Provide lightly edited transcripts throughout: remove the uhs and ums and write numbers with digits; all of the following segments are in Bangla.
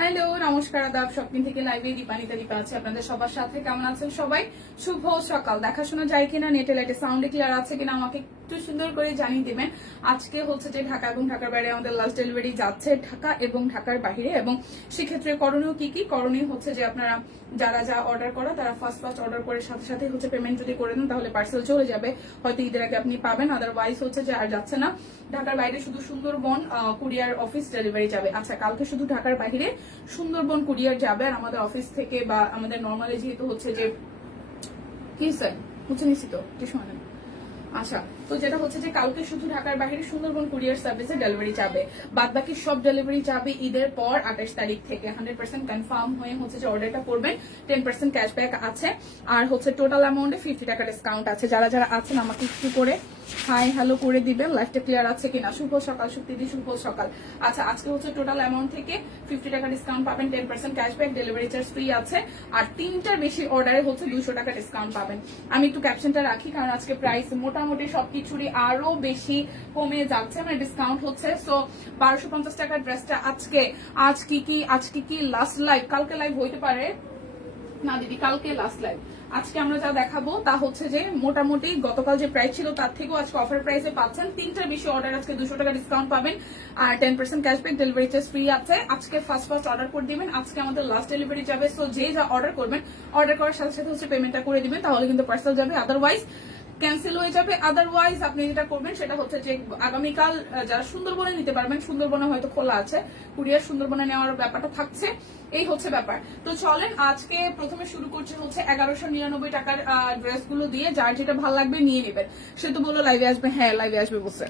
হ্যালো, নমস্কার, আদাব। শপিং থেকে লাইভে দীপানিতা দীপা আছে আপনাদের সবার সাথে। কেমন আছেন সবাই? শুভ সকাল। দেখাশোনা যায় কিনা, নেটে লাইটে সাউন্ডে ক্লিয়ার আছে কিনা আমাকে একটু সুন্দর করে জানিয়ে দেবেন। আজকে হচ্ছে যে ঢাকা এবং ঢাকার বাইরে আমাদের লাস্ট ডেলিভারি যাচ্ছে, ঢাকা এবং ঢাকার বাইরে। এবং সেক্ষেত্রে করণীয় কি করণীয় হচ্ছে যে আপনারা যারা যা অর্ডার করা তারা ফার্স্ট অর্ডার করে সাথে সাথে হচ্ছে পেমেন্ট যদি করে দেন তাহলে পার্সেল চলে যাবে, হয়তো ঈদের আগে আপনি পাবেন। আদারওয়াইজ হচ্ছে যে আর যাচ্ছে না। ঢাকার বাইরে শুধু সুন্দরবন কুরিয়ার অফিস ডেলিভারি যাবে। আচ্ছা, কালকে শুধু ঢাকার বাইরে সুন্দরবন কুরিয়ার যাবে। আর আমাদের অফিস থেকে বা আমাদের নর্মালি যেহেতু হচ্ছে যে কি স্যার বুঝে নিছি তো কি সময়। আচ্ছা, তো যেটা হচ্ছে যে কালকে শুধু ঢাকার বাইরে সুন্দরবন কুরিয়ার সার্ভিসে ডেলিভারি যাবে। বাদ বাকি সব ডেলিভারি যাবে ঈদের পর 28 তারিখ থেকে। 100% কনফার্ম হয়ে হচ্ছে যে অর্ডারটা করবেন। 10% ক্যাশব্যাক আছে। আর হচ্ছে টোটাল অ্যামাউন্টে 50 টাকা ডিসকাউন্ট আছে। যারা যারা আছেন আমাকে একটু করে হাই হ্যালো করে দিবেন। লাইফটা ক্লিয়ার আছে কিনা। শুভ সকাল শুক্তিদি, শুভ সকাল। আচ্ছা, আজকে হচ্ছে টোটাল অ্যামাউন্ট থেকে 50 টাকা ডিসকাউন্ট পাবেন, 10% ক্যাশব্যাক, ডেলিভারি চার্জ ফ্রি আছে। আর 3টার বেশি অর্ডারে হচ্ছে 200 টাকা ডিসকাউন্ট পাবেন। আমি একটু ক্যাপশনটা রাখি কারণ আজকে প্রাইস মোটামুটি সবকিছুরই আরো বেশি কমে যাচ্ছে, মানে ডিসকাউন্ট হচ্ছে। সো 1250 টাকার ড্রেসটা আজকে কি লাস্ট লাইভ, কালকে লাইভ হইতে পারে না দিদি, কালকে লাস্ট লাইভ। আজকে আমরা যা দেখাবো তা হচ্ছে যে মোটামুটি গতকাল যে প্রাইস ছিল তার থেকেও আজকে অফার প্রাইসে পাচ্ছেন। 3টার বেশি অর্ডার আজকে 200 টাকা ডিসকাউন্ট পাবেন। আর 10% ক্যাশব্যাক, ডেলিভারি চার্জ ফ্রি আছে। আজকে ফার্স্ট অর্ডার করে দিবেন। আজকে আমাদের লাস্ট ডেলিভারি যাবে। সো যে যা অর্ডার করবেন, অর্ডার করার সাথে সাথে হচ্ছে পেমেন্টটা করে দিবেন, তাহলে কিন্তু পার্সেল যাবে। আদারওয়াইজ ক্যান্সেল হয়ে যাবে। আদারওয়াইজ আপনি যেটা করবেন সেটা হচ্ছে যে আগামীকাল যারা সুন্দরবনে নিতে পারবেন, সুন্দরবনে হয়তো খোলা আছে কুরিয়ার, সুন্দরবনে নেওয়ার ব্যাপারটা থাকছে। এই হচ্ছে ব্যাপার। তো চলেন আজকে প্রথমে শুরু করছে হচ্ছে 1199 টাকার ড্রেসগুলো দিয়ে। যার যেটা ভালো লাগবে নিয়ে নেবেন। সে তো বললো লাইভে আসবে, হ্যাঁ লাইভে আসবে বসে।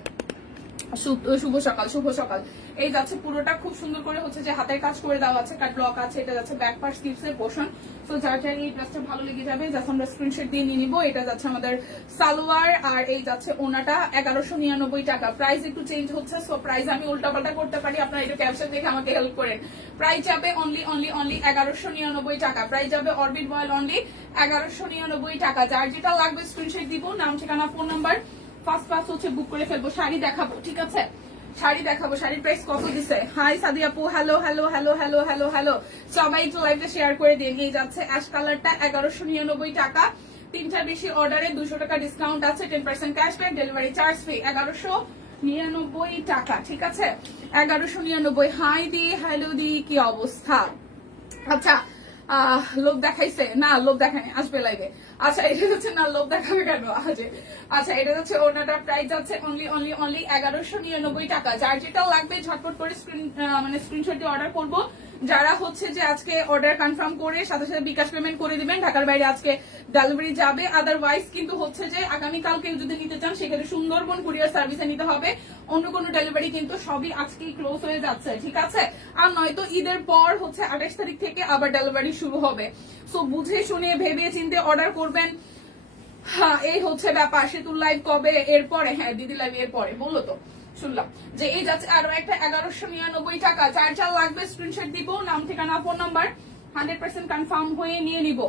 শুভ সকাল, শুভ সকাল। এই যাচ্ছে পুরোটা খুব সুন্দর করে হচ্ছে যে হাতের কাজ করে দেওয়া আছে, কাট ব্লক আছে। এটা যাচ্ছে ব্যাক পার্ট স্লিভস এর পোর্শন। তো যার যার এই ড্রেসটা ভালো লেগে যাবে যখন আমরা স্ক্রিনশট দিয়ে নিয়ে নিবো। এটা যাচ্ছে আমাদের সালোয়ার আর এই যাচ্ছে ওনাটা 1199 টাকা। প্রাইস একটু চেঞ্জ হচ্ছে, সো প্রাইস আমি উল্টাপাল্টা করতে পারি, আপনারা একটু ক্যাপশন দেখে আমাকে হেল্প করেন। প্রাইস যাবে অনলি 1199 টাকা। প্রাইস যাবে অরবিট বয়েল অনলি 1199 টাকা। যার যেটা লাগবে স্ক্রিনশট দিব, নাম ঠিকানা ফোন নাম্বার, ফার্স্ট হচ্ছে বুক করে ফেলবো। শাড়ি দেখাবো, ঠিক আছে, শাড়ি দেখাবো। শাড়ির প্রাইস কত দিছে? হাই সাদি আপু, hello hello hello hello hello hello. সবাই একটু লাইভটা শেয়ার করে দিন। এই যাচ্ছে অ্যাশ কালারটা 1199 টাকা। 3টার বেশি অর্ডারে 200 টাকা ডিসকাউন্ট আছে, 10% ক্যাশব্যাক, ডেলিভারি চার্জ ফ্রি। 1199 টাকা, ঠিক আছে, 1199। হাই দি, হ্যালো দি, কি অবস্থা? আচ্ছা, লোক দেখাইছে না, লোক দেখায় আসবে লাইভে। আচ্ছা, এটা হচ্ছে না, লোক দেখাবে কেন আজে। আচ্ছা, এটা হচ্ছে ওনাটার প্রাইস যাচ্ছে অনলি 1199 টাকা। যার যেটা লাগবে ঝটপট করে স্ক্রিনশট দিয়ে অর্ডার করবো। যারা হচ্ছে যে আজকে অর্ডার কনফার্ম করে সাথে সাথে বিকাশ পেমেন্ট করে দিবেন। ঢাকার বাইরে আজকে ডেলিভারি যাবে। আদারওয়াইজ কিন্তু হচ্ছে যে আগামীকাল কেউ যদি নিতে চান সেক্ষেত্রে সুন্দরবন কুরিয়ার সার্ভিসে নিতে হবে। অন্য কোনো ডেলিভারি কিন্তু সবই আজকেই ক্লোজ হয়ে যাচ্ছে, ঠিক আছে। আর নয়তো ঈদের পর হচ্ছে 28 তারিখ থেকে আবার ডেলিভারি শুরু হবে। সো বুঝে শুনে ভেবে চিন্তে অর্ডার করবেন। হ্যাঁ, এই হচ্ছে ব্যাপার। সেতুর লাইভ কবে? এরপরে, হ্যাঁ দিদি লাইভ এরপরে বললো তো, শুনলাম যে এই যাচ্ছে আরো একটা 1199 টাকা। যার যার লাগবে স্ক্রিনশট দিব, নাম ঠিকানা ফোন নাম্বার, 100% কনফার্ম হয়ে নিয়ে নিব।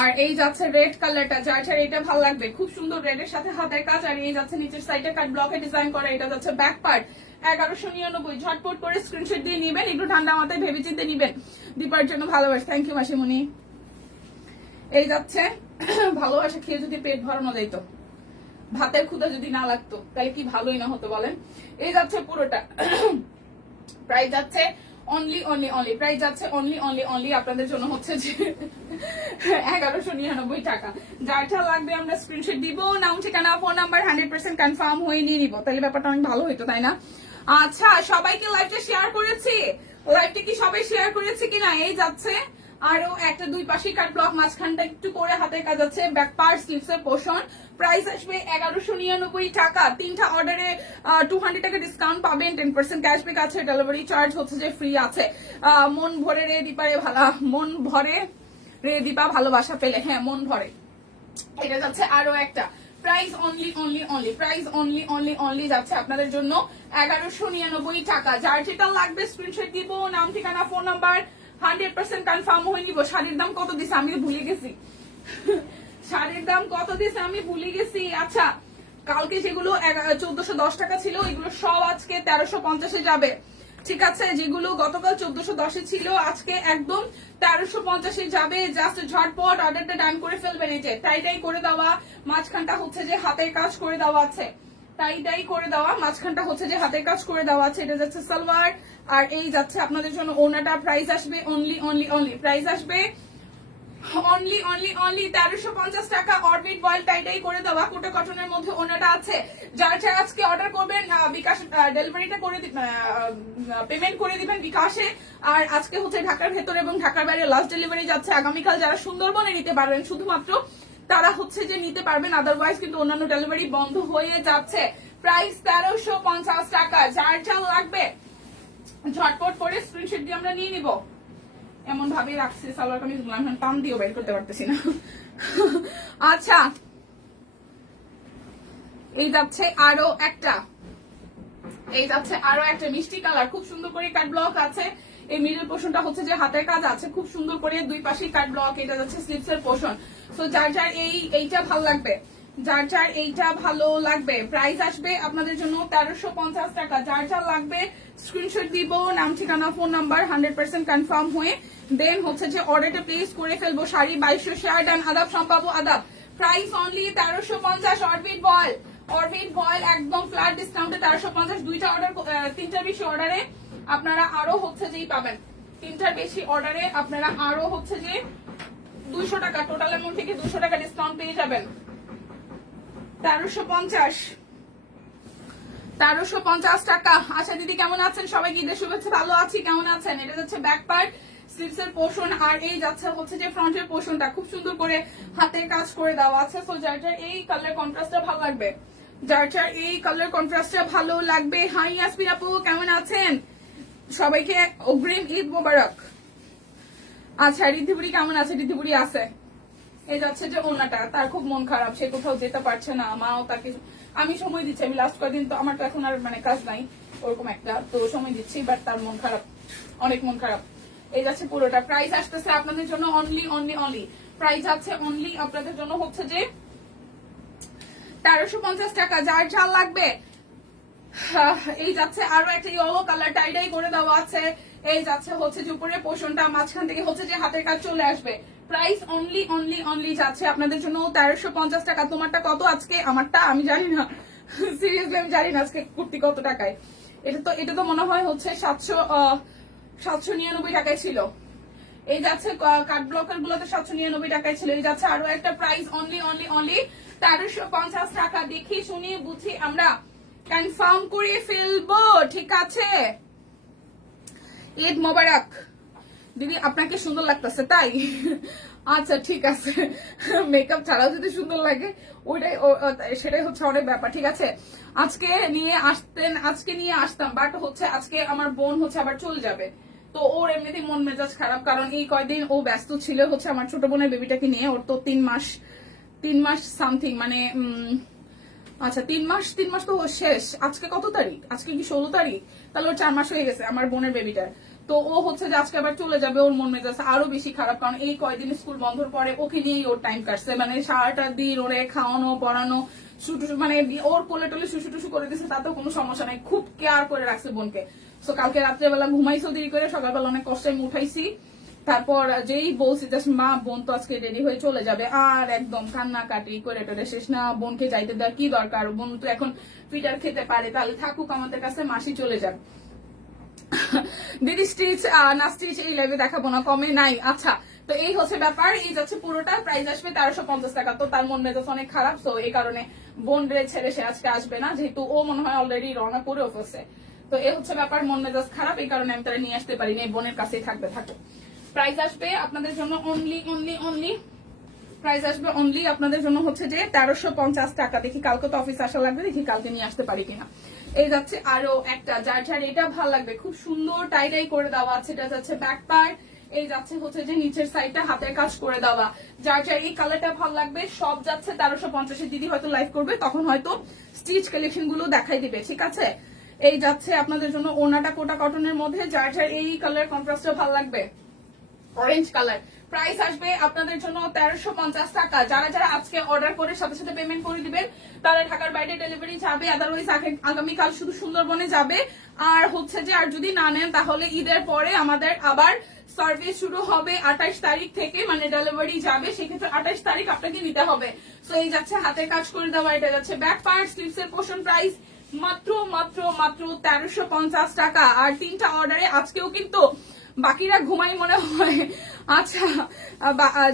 আর এই যাচ্ছে রেড কালারটা, যার যার এটা ভালো লাগবে, খুব সুন্দর রেডের সাথে হাতের কাজ। আর এই যাচ্ছে নিচের সাইডে কাট ব্লকে ডিজাইন করা। এটা যাচ্ছে ব্যাক পার্ট, 1199। ঝটপট করে স্ক্রিনশট দিয়ে নিবেন, একটু ঠান্ডা মাথায় ভেবে চিন্তে নিবেন। দীপার জন্য ভালোবাসা, থ্যাংক ইউ মাসিমণি। এই যাচ্ছে ভালোবাসা খেয়ে যদি পেট ভরানো যাইতো, ভাতের ক্ষুধা যদি না লাগতো, তাহলে কি ভালোই না হতো বলেন। এই যাচ্ছে পুরোটা প্রাইস যাচ্ছে অনলি প্রাইস যাচ্ছে অনলি আপনাদের জন্য হচ্ছে যে 1199 টাকা। যারটা লাগবে আমরা স্ক্রিনশট দিব, নাম ঠিকানা ফোন নাম্বার, 100% কনফার্ম হয়ে নিয়ে নিব। তাহলে ব্যাপারটা অনেক ভালো হইতো, তাই না? আচ্ছা, সবাইকে লাইভটা শেয়ার করেছি, লাইভটা কি সবাই শেয়ার করেছে কিনা? এই যাচ্ছে আরো একটা, দুই পাশে কাট ব্লক, মাঝখানটা একটু করে হাতের কাজ আছে, ব্যাক পার্ট স্লিভস এর পোর্শন। প্রাইস আসবে 1199 টাকা। 3টা অর্ডারে 200 টাকা ডিসকাউন্ট পাবেন, 10% ক্যাশব্যাক আছে, ডেলিভারি চার্জ হচ্ছে যে ফ্রি আছে। মন ভরে রে দীপারে মন ভরে রে দীপা ভালোবাসা পেলে, হ্যাঁ মন ভরে। এটা যাচ্ছে আরো একটা প্রাইস অনলি প্রাইস অনলি যাচ্ছে আপনাদের জন্য 1199 টাকা। যার যেটা লাগবে স্ক্রিনশট দিব, নাম ঠিকানা ফোন নাম্বার, 100% কনফার্ম হয়ে নিব। শাড়ির দাম কত দিছে আমি ভুলে গেছি, শাড়ির দাম কত দিছে আমি ভুলে গেছি। আচ্ছা, কালকে যেগুলো 1410 টাকা ছিল, এগুলো সব আজকে 1350-এ যাবে। ঠিক আছে, যেগুলো গতকাল 1410 ছিল আজকে একদম 1350 যাবে। জাস্ট ঝটপট অর্ডারটা ডান করে ফেলবেন। এই যে টাই করে দেওয়া, মাঝখানটা হচ্ছে যে হাতের কাজ করে দেওয়া আছে, টাই করে দেওয়া, মাঝখানটা হচ্ছে যে হাতের কাজ করে দেওয়া আছে। এটা যাচ্ছে সালোয়ার, আর এই যাচ্ছে আপনাদের জন্য ওনাটা। প্রাইস আসবে অনলি প্রাইস আসবে অনলি 1350 টাকা। অরবিট বয়েল টাই করে দেওয়া কোটা কটনের মধ্যে ওনাটা আছে। যার যারা আজকে অর্ডার করবেন বিকাশ ডেলিভারিটা করে পেমেন্ট করে দিবেন বিকাশে। আর আজকে হচ্ছে ঢাকার ভেতরে এবং ঢাকার বাইরে লাস্ট ডেলিভারি যাচ্ছে। আগামীকাল যারা সুন্দরবনে নিতে পারবেন শুধুমাত্র তারা হচ্ছে যে নিতে পারবেন, আদারওয়াইজ কিন্তু অন্যান্য ডেলিভারি বন্ধ হয়ে যাচ্ছে। প্রাইস 1350 টাকা। যার যা লাগবে ঝটপট করে স্ক্রিনশট দিয়ে আমরা নিয়ে নিব। এমন ভাবে রাখছি সালোয়ার কামিজ গুলো, আমি টান দিয়েও বের করতে পারতেছি না। আচ্ছা, এই যাচ্ছে আরো একটা, মিষ্টি কালার, খুব সুন্দর করে কাট ব্লক আছে। এই মিডল পোর্শনটা হচ্ছে যে হাতের কাজ আছে খুব সুন্দর করে, দুই পাশে কাট ব্লক। এটা যাচ্ছে স্লিপস এর পোর্শন। সো যার যার এইটা ভালো লাগবে, প্রাইস আসবে আপনাদের জন্য 1350 টাকা। যার যার লাগবে স্ক্রিনশট দিব, নাম ঠিকানা ফোন নাম্বার 100% কনফার্ম হয়ে দেন হচ্ছে যে অর্ডারটা প্লেস করে ফেলবো। শাড়ি 2200 শার্ট অ্যান্ড আদাব সম্পাবো আদাব। Price only 1350। অরবিট বয়েল একদম ফ্ল্যাট ডিসকাউন্টে 1350। দুইটা অর্ডার, তিনটার বেশি অর্ডারে আপনারা আরো হচ্ছে যেই পাবেন, তিনটার বেশি অর্ডারে আপনারা আরো হচ্ছে যে 200 টাকা, টোটাল অ্যামাউন্ট থেকে 200 টাকা ডিসকাউন্ট পেয়ে যাবেন। 1350 টাকা। আচ্ছা দিদি কেমন আছেন? সবাই ঈদের শুভেচ্ছা। ভালো আছি, কেমন আছেন? এটা যাচ্ছে ব্যাক পার্ট, স্লিভস এর পোর্শন, আর এই যাচ্ছে হচ্ছে যে ফ্রন্টের পোর্শনটা খুব সুন্দর করে হাতের কাজ করে দেওয়া আছে। সো যার যার এই কালার কন্ট্রাস্টটা ভালো লাগবে, হাই ইয়াসমিন আপু কেমন আছেন? সবাইকে অগ্রিম ঈদ মোবারক। আচ্ছা ঋদ্ধিপুরি কেমন আছে? ঋদ্ধিপুরি আছে। এই যাচ্ছে যে ওনাটা, তার খুব মন খারাপ, সে কোথাও যেতে পারছে না, মাও তাকে, আমি সময় দিচ্ছি। আমি লাস্ট কয়েকদিন তো আমার তো এখন আর মানে কাজ নাই ওরকম একটা, তো সময় দিচ্ছি, বাট তার মন খারাপ, অনেক মন খারাপ। এই যাচ্ছে পুরোটা। প্রাইস আসতেছে আপনাদের জন্য অনলি প্রাইস আছে অনলি আপনাদের জন্য হচ্ছে যে 1350 টাকা। যার ঝাল লাগবে। এই যাচ্ছে আরো একটা ইয়েলো কালার টাই করে দেওয়া আছে। এই যাচ্ছে হচ্ছে যে উপরের পোর্শনটা, মাঝখান থেকে হচ্ছে যে হাতের কাজ চলে আসবে। প্রাইস অনলি যাচ্ছে আপনাদের জন্য 1350 টাকা। তোমারটা কত আজকে? আমারটা আমি জানি না, সিরিয়াসলি আমি জানি না আজকে কুর্তি কত টাকায়। এটা তো মনে হয় হচ্ছে 799 টাকায় ছিল। এই যাচ্ছে কাট ব্লকার গুলো তো 799 টাকায় ছিল। এই যাচ্ছে আরো একটা প্রাইস অনলি 1350 টাকা। দেখি শুনি বুঝি আমরা কনফার্ম করে ফেলবো, ঠিক আছে? ঈদ মোবারক দিদি, আপনাকে সুন্দর লাগতেছে তাই? আচ্ছা ঠিক আছে, মেকআপ ছাড়াও যদি সুন্দর লাগে সেটাই হচ্ছে অনেক ব্যাপার। ঠিক আছে, আজকে নিয়ে আসতাম, বাট হচ্ছে আজকে আমার বোন হচ্ছে আবার চলে যাবে, তো ওর এমনিতেই মন মেজাজ খারাপ, কারণ এই কয়দিন ও ব্যস্ত ছিল হচ্ছে আমার ছোট বোনের বেবিটাকে নিয়ে। ওর তো 3 মাস সামথিং, মানে আচ্ছা 3 মাস তো শেষ। আজকে কত তারিখ? আজকে কি 16 তারিখ? তাহলে ওর 4 মাস হয়ে গেছে আমার বোনের বেবিটার। তো ও হচ্ছে যে আজকে আবার চলে যাবে, ওর মন মেজাজ আরো বেশি খারাপ, কারণ এই কয়দিন স্কুল বন্ধর পরে ওকে নিয়েই ওর টাইম কাটছে। মানে সারাটা দিন ওরে খাওয়ানো পড়ানো, মানে ওর কোলে টোলে শুশু করে দিচ্ছে, তাতেও কোনো সমস্যা নাই, খুব কেয়ার করে রাখছে বোনকে। তো কালকে রাত্রেবেলা ঘুমাইছো দেরি করে, সকালবেলা অনেক কষ্টে আমি উঠাইছি। তারপর যেই বলছি যে মা বোন তো আজকে রেডি হয়ে চলে যাবে, আর একদম কান্নাকাটি করে টোরে শেষ। না, বোনকে যাইতে দেওয়ার কি দরকার, বোন তো এখন পিটার খেতে পারে, তাহলে থাকুক আমাদের কাছে, মাসি চলে যাক। দিদি স্টিচ না স্টিচ এই লাইভে দেখাবো না, কমে নাই। আচ্ছা, তো এই হচ্ছে ব্যাপার। এই যাচ্ছে পুরোটা, প্রাইস আসবে 1350 টাকা। তো তার মন মেজাজ অনেক খারাপ, তো এই কারণে বোন রে ছেড়ে সে আজকে আসবে না, যেহেতু ও মনে হয় অলরেডি রওনা করেও ফেলছে। তো এই হচ্ছে ব্যাপার, মন মেজাজ খারাপ, এই কারণে আমি তারা নিয়ে আসতে পারিনি। বোনের কাছেই থাকবে, থাকো। প্রাইস আসবে আপনাদের জন্য অনলি প্রাইস আসবে অনলি আপনাদের জন্য হচ্ছে যে 1350 টাকা। দেখি কালকে তো অফিস আসা লাগবে, দেখি কালকে নিয়ে আসতে পারি কিনা। এই যাচ্ছে আরো একটা, যার এটা ভালো লাগবে, খুব সুন্দর টাই করে দেওয়া আছে। এটা যাচ্ছে ব্যাক পার্ট, এই যাচ্ছে হচ্ছে যে নিচের সাইডটা হাতের কাজ করে দেওয়া। যার এই কালারটা ভালো লাগবে সব যাচ্ছে 1350। দিদি হয়তো লাইভ করবে, তখন হয়তো স্টিচ কালেকশন গুলো দেখাই দিবে, ঠিক আছে? এই যাচ্ছে আপনাদের জন্য ওনাটা কোটা কটনের মধ্যে, যার এই কালার কন্ট্রাস্টটা ভালো লাগবে অরেঞ্জ কালার। প্রাইস আসবে আপনাদের জন্য 1350 টাকা। যারা যারা আজকে অর্ডার করে সাথে সাথে পেমেন্ট করে দিবেন তারা ঢাকার বাইরে ডেলিভারি যাবে, আদারওয়াইজ আগামীকাল শুধু সুন্দরবনে যাবে। আর হচ্ছে যে আর যদি না নেন তাহলে ঈদের পরে আমাদের আবার সার্ভিস শুরু হবে 28 তারিখ থেকে, মানে ডেলিভারি যাবে, সেক্ষেত্রে 28 তারিখ আপনাকে নিতে হবে। সো এই যাচ্ছে হাতের কাজ করে দেওয়া, এটা যাচ্ছে ব্যাক পার্ট, স্লিভস এর পোর্শন, প্রাইস মাত্র মাত্র মাত্র 1350 টাকা। আর 3টা অর্ডারে আজকেও কিন্তু বাকিরা ঘুমাই মনে হয়। আচ্ছা,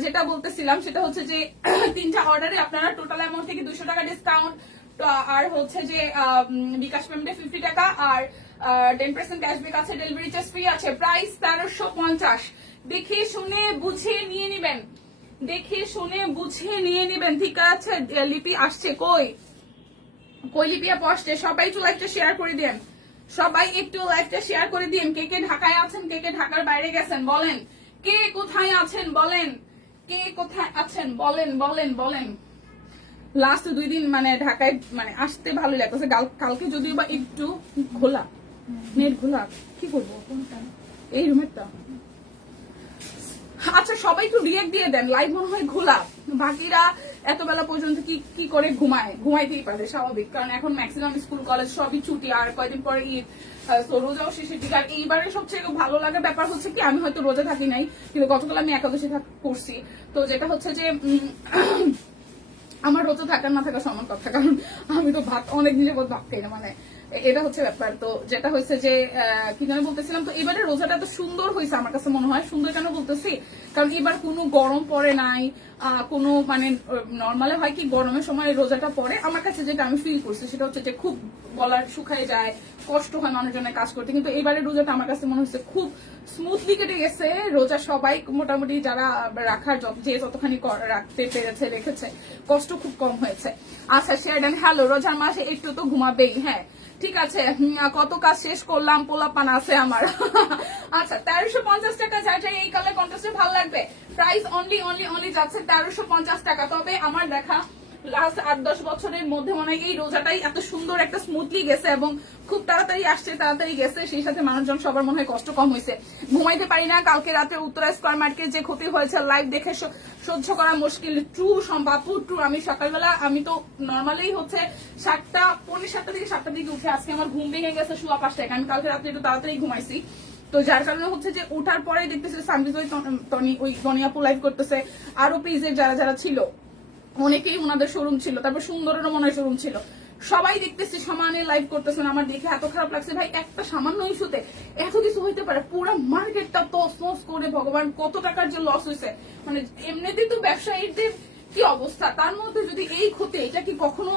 যেটা বলতেছিলাম সেটা হচ্ছে যে 3টা অর্ডারে আপনারা টোটাল অ্যামাউন্ট থেকে 200 টাকা ডিসকাউন্ট, আর হচ্ছে যে বিকাশ পেমেন্টে 50 টাকা, আর 10% ক্যাশব্যাক আছে, ডেলিভারি চার্জ ফ্রি আছে। প্রাইস 1350। দেখে শুনে বুঝে নিয়ে নিবেন, দেখে শুনে বুঝে নিয়ে নিবেন, ঠিক আছে? লিপি আসছে, কই কই লিপি আপু আসছে? সবাই একটু লাইভটা শেয়ার করে দেন, সবাই একটু লাইভটা শেয়ার করে দিন। কে কে ঢাকায় আছেন, কে কে ঢাকার বাইরে গেছেন বলেন, কে কোথায় আছেন বলেন, কে কোথায় আছেন বলেন বলেন বলেন। লাস্ট 2 দিন মানে ঢাকায় মানে আসতে ভালো লাগতেছে, কালকে যদিও বা একটু খোলা নেট খোলা, কি করবো এই রুমেরটা। আচ্ছা সবাই একটু রিয়েক্ট দিয়ে দেন, লাইভ মনে হয় খোলা। বাকিরা এত বেলা পর্যন্ত কি করে ঘুমাইতেই পারে, স্বাভাবিক, কারণ এখন ম্যাক্সিমাম স্কুল কলেজ সবই ছুটি, আর কয়দিন পরে ঈদ, তো রোজাও শেষের দিকে। আর এইবারে সবচেয়ে ভালো লাগার ব্যাপার হচ্ছে কি, আমি হয়তো রোজা থাকি নাই, কিন্তু গতকাল আমি একাদশী করছি। তো যেটা হচ্ছে যে আমার রোজা থাকার না থাকা সমান কথা, কারণ আমি তো ভাত অনেক দিনের পর ভাত খাই না, মানে এটা হচ্ছে ব্যাপার। তো যেটা হয়েছে যে কি জানি বলতেছিলাম, তো এবারে রোজাটা এত সুন্দর হয়েছে আমার কাছে মনে হয়। সুন্দর কেন বলতেছি, কারণ এবার কোনো গরম পড়ে নাই, কোনো মানে নর্মালে হয় কি গরমের সময় রোজাটা পড়ে, আমার কাছে যেটা আমি ফিল করছি সেটা হচ্ছে যে খুব গলার শুকায় যায়, কষ্ট হয় মানুষজনের কাজ করতে। কিন্তু এবারে রোজাটা আমার কাছে মনে হচ্ছে খুব স্মুথলি কেটে গেছে। রোজা সবাই মোটামুটি যারা রাখার যে যতখানি রাখতে পেরেছে রেখেছে, কষ্ট খুব কম হয়েছে। আচ্ছা শেয়ার দেন। হ্যালো, রোজার মাসে একটু তো ঘুমাবেই, হ্যাঁ ঠিক আছে। কত কাজ শেষ করলাম, পোলাপান আছে আমার। আচ্ছা 1350 টাকা, যার এই কালার কন্ট্রাস্টে ভালো লাগবে। প্রাইস অনলি যাচ্ছে 1350 টাকা। তবে আমার দেখা লাস্ট 8-10 বছরের মধ্যে মনে হয় এই রোজাটাই এত সুন্দর একটা স্মুথলি গেছে, এবং খুব তাড়াতাড়ি আসছে, তাড়াতাড়ি গেছে, সেই সাথে মানুষজন সবার মনে হয় কষ্ট কম হয়েছে। ঘুমাইতে পারি না, কালকে রাতে উত্তরা স্কয়ার মার্কেটে যে ক্ষতি হয়েছে লাইভ দেখে সহ্য করা মুশকিল। ট্রু সম্পাপু ট্রু। আমি সকালবেলা, আমি তো নর্মালি হচ্ছে 7টা পৌনে 7টা থেকে 7টার দিকে উঠে, আজকে আমার ঘুম ভেঙে গেছে সোয়া 5টায়। আমি কালকে রাতে একটু তাড়াতাড়ি ঘুমাইছি, তো যার কারণে হচ্ছে যে ওঠার পরে দেখতেছে সানবিজ ওই গনিয়াপু লাইভ করতেছে, আরো পেজের যারা যারা ছিল অনেকেই ওনাদের শোরুম ছিল, তারপর সুন্দরেরও মনে হয় শোরুম ছিল, সবাই দেখতেছি সমানে লাইভ করতেছেন। আমার দেখে এত খারাপ লাগছে ভাই, একটা সামান্য ইস্যুতে এত কিছু হইতে পারে, পুরো মার্কেটটা তছনছ করে, ভগবান কত টাকার যে লস হয়েছে। মানে এমনিতেই তো ব্যবসায়ীদের কি অবস্থা, তার মধ্যে যদি এই ক্ষতি, এটা কি কখনো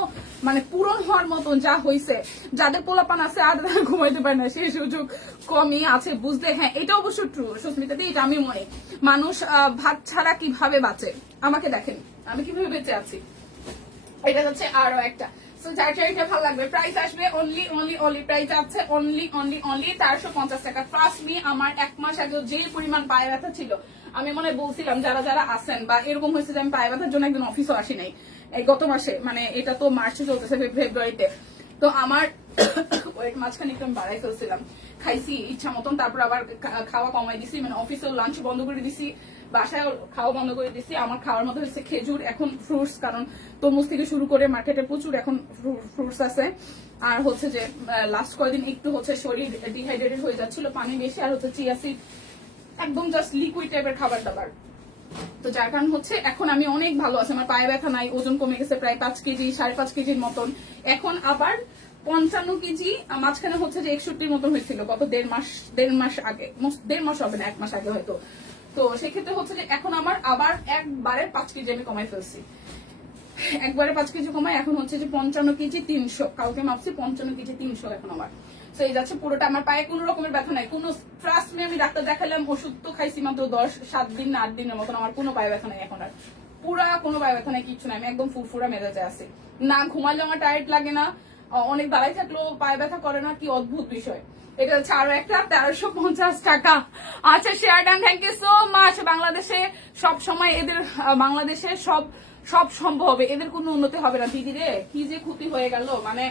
মানে পূরণ হওয়ার মতন যা হয়েছে। যাদের পোলাপান আছে আর তারা ঘুমাইতে পারে না, সেই সুযোগ কমই আছে বুঝলে। হ্যাঁ এটা অবশ্য ট্রু সুস্মিতাদি, এটা আমি মনে। মানুষ ভাত ছাড়া কিভাবে বাঁচে, আমাকে দেখেন আমি কিভাবে বেঁচে আছি। এটা হচ্ছে আরো একটা। যার এটা ভালো লাগবে, প্রাইস আসবে অনলি প্রাইস আছে অনলি 1350 টাকা। ট্রাস্ট মি, আমার 1 মাস আগে যে পরিমাণ পায়ে ব্যথা ছিল, আমি মনে বলছিলাম যারা যারা আছেন, বা এরকম হয়েছে যে আমি পায়ে ব্যথার জন্য একদিন অফিসও আসি নাই এই গত মাসে, মানে এটা তো মার্চে চলতেছে, ফেব্রুয়ারিতে। তো আমার ওয়েট মাঝখানে একটু আমি বাড়াই ফেলছিলাম, খাইছি ইচ্ছা মতন, তারপর আবার খাওয়া কমাই দিছি, মানে অফিসেও লাঞ্চ বন্ধ করে দিছি, বাসায় খাওয়া বন্ধ করে দিছি। আমার খাওয়ার মধ্যে হচ্ছে খেজুর, এখন ফ্রুটস, কারণ তরমুজ থেকে শুরু করে মার্কেটে প্রচুর এখন ফ্রুটস আছে। আর হচ্ছে যে লাস্ট কয়েকদিন একটু হচ্ছে শরীর ডিহাইড্রেটেড হয়ে যাচ্ছিল, পানি বেশি, আর হচ্ছে চিয়া সিড, একদম জাস্ট লিকুইড টাইপের খাবার দাবার। তো যার কারণ হচ্ছে এখন আমি অনেক ভালো আছি, আমার পায়ে ব্যথা নাই, ওজন কমে গেছে প্রায় 5 কেজি 5.5 কেজির মতন, এখন আবার 55 কেজি। মাঝখানে হচ্ছে যে 61 মতন হয়েছিল গত দেড় মাস আগে, 1.5 মাস হবে না, 1 মাস আগে হয়তো। তো সেক্ষেত্রে হচ্ছে যে এখন আমার আবার একবারে 5 কেজি আমি কমাই ফেলছি, একবারে 5 কেজি কমাই, এখন হচ্ছে যে 55 কেজি 300, কালকে মাপছি 55 কেজি 300 এখন আমার। তো এই যাচ্ছে পুরোটা, আমার পায়ে কোনো রকমের ব্যথা নাই, কোনো ট্রাস্ট মি, আমি ডাক্তার দেখালাম, ওষুধ তো খাইছি মাত্র 7 দিন না 8 দিনের মতন, আমার কোনো পায়ে ব্যথা নাই এখন, আর পুরা কোনো পায়ে ব্যথা নাই, কিচ্ছু নাই, আমি একদম ফুরফুরা মেজাজে আছি। না ঘুমালে আমার টায়ার্ড লাগে না, অনেক দাঁড়াই থাকলেও পায়ে ব্যথা করে না, কি অদ্ভুত বিষয়। এটা হচ্ছে আরো একটা 1350 টাকা। আচ্ছা share done, thank you so much. বাংলাদেশে সব সময় এদের, বাংলাদেশে সব সম্ভব হবে, এদের কোনো উন্নতি হবে না। দিদি রে কি যে ক্ষতি হয়ে গেল, মানে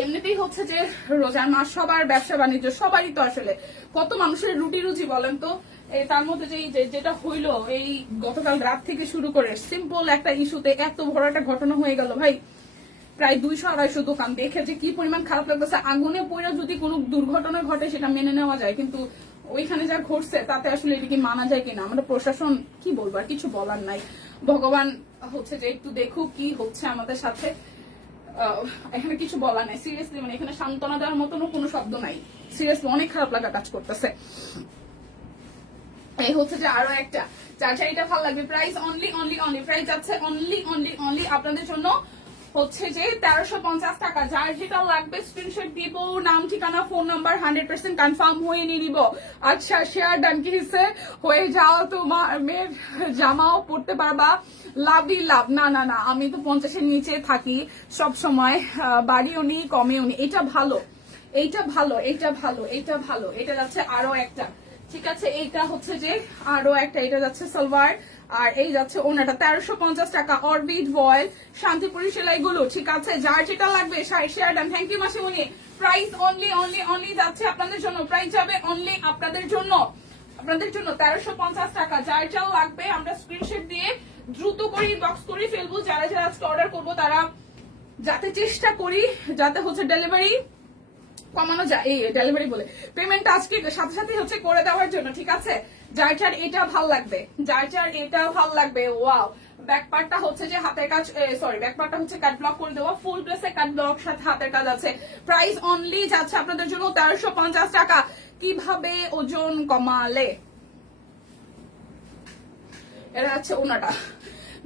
এমনিতেই হচ্ছে যে রোজার মাস, সবার ব্যবসা বাণিজ্য সবারই তো আসলে, কত মানুষের রুটি রুজি বলেন তো, তার মধ্যে যেটা হইলো এই গতকাল রাত থেকে শুরু করে সিম্পল একটা ইস্যুতে এত বড় একটা ঘটনা হয়ে গেল ভাই। প্রায় 200-250 দোকান দেখে যে কি পরিমাণ খারাপ লাগতেছে। আগুনে পড়ে যদি কোনো দুর্ঘটনা ঘটে সেটা মেনে নেওয়া যায়, কিন্তু ওইখানে যা ঘটছে তাতে আসলে এটা কি মানা যায় কিনা। আমরা প্রশাসন কি বলবো, আর কিছু বলার নাই। ভগবান হচ্ছে যে একটু দেখুক কি হচ্ছে আমাদের সাথে। এখানে কিছু বলার নাই সিরিয়াসলি, মানে এখানে সান্ত্বনা দেওয়ার মতনও কোনো শব্দ নাই। সিরিয়াসলি অনেক খারাপ লাগা কাজ করতেছে। এই হচ্ছে যে আরো একটা চার্জার, এটা ভালো লাগবে। প্রাইস অনলি প্রাইস আছে অনলি আপনাদের জন্য হচ্ছে যে 1350 টাকা। যার যেটা লাগবে স্ক্রিনশট দিব, নাম ঠিকানা ফোন নাম্বার 100% কনফার্ম হয়ে নিয়ে নিব। আচ্ছা শেয়ার ডান কি হিসে হয়ে যাও, তোমার মেয়ের জামাও পড়তে পারবা। লাভই লাভ। না না না, আমি তো 50-এর নিচে থাকি সব সময়, বাড়িও নি কমেও নি। এটা ভালো, এইটা ভালো, এইটা ভালো, এইটা ভালো। এটা যাচ্ছে আরো একটা, ঠিক আছে। এইটা হচ্ছে যে আরো একটা, এটা যাচ্ছে সালোয়ার আর এই যাচ্ছে ওনাটা। 1350 টাকা। অরবিট ভয়েল শান্তিপুরি সেলাই গুলো, ঠিক আছে। যার যেটা লাগবে শেয়ার ডান। থ্যাংক ইউ মাসিমণি। প্রাইস অনলি যাচ্ছে আপনাদের জন্য, প্রাইস যাবে অনলি আপনাদের জন্য 1350 টাকা। যার যা লাগবে আমরা স্ক্রিনশট দিয়ে দ্রুত করে ইনবক্স করে ফেলবো। যারা যারা আজকে অর্ডার করবো তারা যাতে চেষ্টা করি যাতে হচ্ছে ডেলিভারি কমানো যায়, এই ডেলিভারি বলে পেমেন্ট আজকে সাথে সাথে হচ্ছে করে দেওয়ার জন্য, ঠিক আছে। যার যার এটা ভাল লাগবে, যার যার এটা ভাল লাগবে। ওয়াও, ব্যাক পার্টটা হচ্ছে যে হাতের কাজ, সরি ব্যাক পার্টটা হচ্ছে কাট ব্লক করে দেওয়া, ফুল ড্রেসে কাট ব্লক সাথে হাতের কাজ আছে। প্রাইস অনলি যাচ্ছে আপনাদের জন্য 1350 টাকা। কিভাবে ওজন কমালে, এটা হচ্ছে ওনাটা।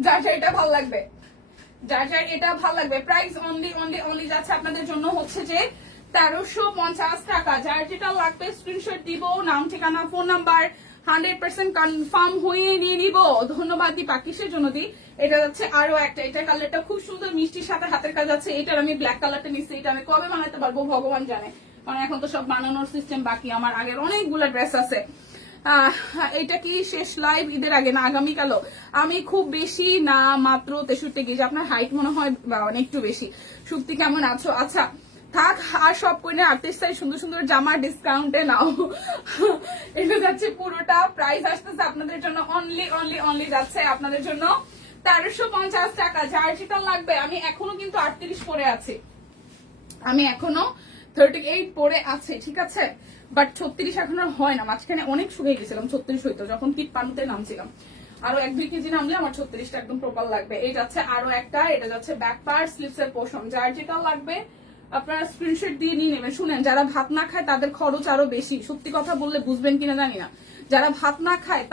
যার যার এটা ভাল লাগবে, যার যার এটা ভাল লাগবে, প্রাইস অনলি যাচ্ছে আপনাদের জন্য হচ্ছে যে 1350 টাকা। যার যেটা লাগবে স্ক্রিনশট দিব, নাম ঠিকানা ফোন নাম্বার 100% কনফার্ম হয়ে নিয়ে নিব। ধন্যবাদ দি পাকিসের জন্য দি। এটা যাচ্ছে আরো একটা, এটা কালারটা খুব সুন্দর মিষ্টির সাথে হাতের কাজ আছে। এটার আমি ব্ল্যাক কালারটা নিচ্ছি, এটা আমি কবে বানাতে পারবো ভগবান জানে, কারণ এখন তো সব বানানোর সিস্টেম বাকি। আমার আগের অনেকগুলো ড্রেস আছে। এটা কি শেষ লাইভ ঈদের আগে না আগামীকালও? আমি খুব বেশি না, মাত্র 63 কেজি। আপনার হাইট মনে হয় একটু বেশি। সুপ্তি কেমন আছো? আচ্ছা থাক, আর সব কইনে 38 সুন্দর সুন্দর জামা ডিসকাউন্টে নাও। এটা যাচ্ছে পুরোটা, প্রাইস আসতেছে আপনাদের জন্য অনলি যাচ্ছে আপনাদের জন্য 1350 টাকা। যার যেটা লাগবে, আমি এখনো কিন্তু 38 পরে আছি, আমি এখনো 38 পরে আছে, ঠিক আছে। বাট 36 এখন আর হয় না, মাঝখানে অনেক শুকিয়ে গেছিলাম। 36 হইতো যখন কিট পানুতে নামছিলাম। আরো 1-2 কেজি নামলে আমার 36টা একদম প্রপার লাগবে। এই যাচ্ছে আরো একটা, এটা যাচ্ছে ব্যাক পার্ট স্লিভস এর পোর্শন। যার যেটা লাগবে আপনারা স্ক্রিনশট দিয়ে নিয়ে নেবেন। শুনেন, যারা ভাত না খায় তাদের খরচ আরো বেশি। সত্যি কথা বললে বুঝবেন কিনা জানি না। যারা ভাত না খায়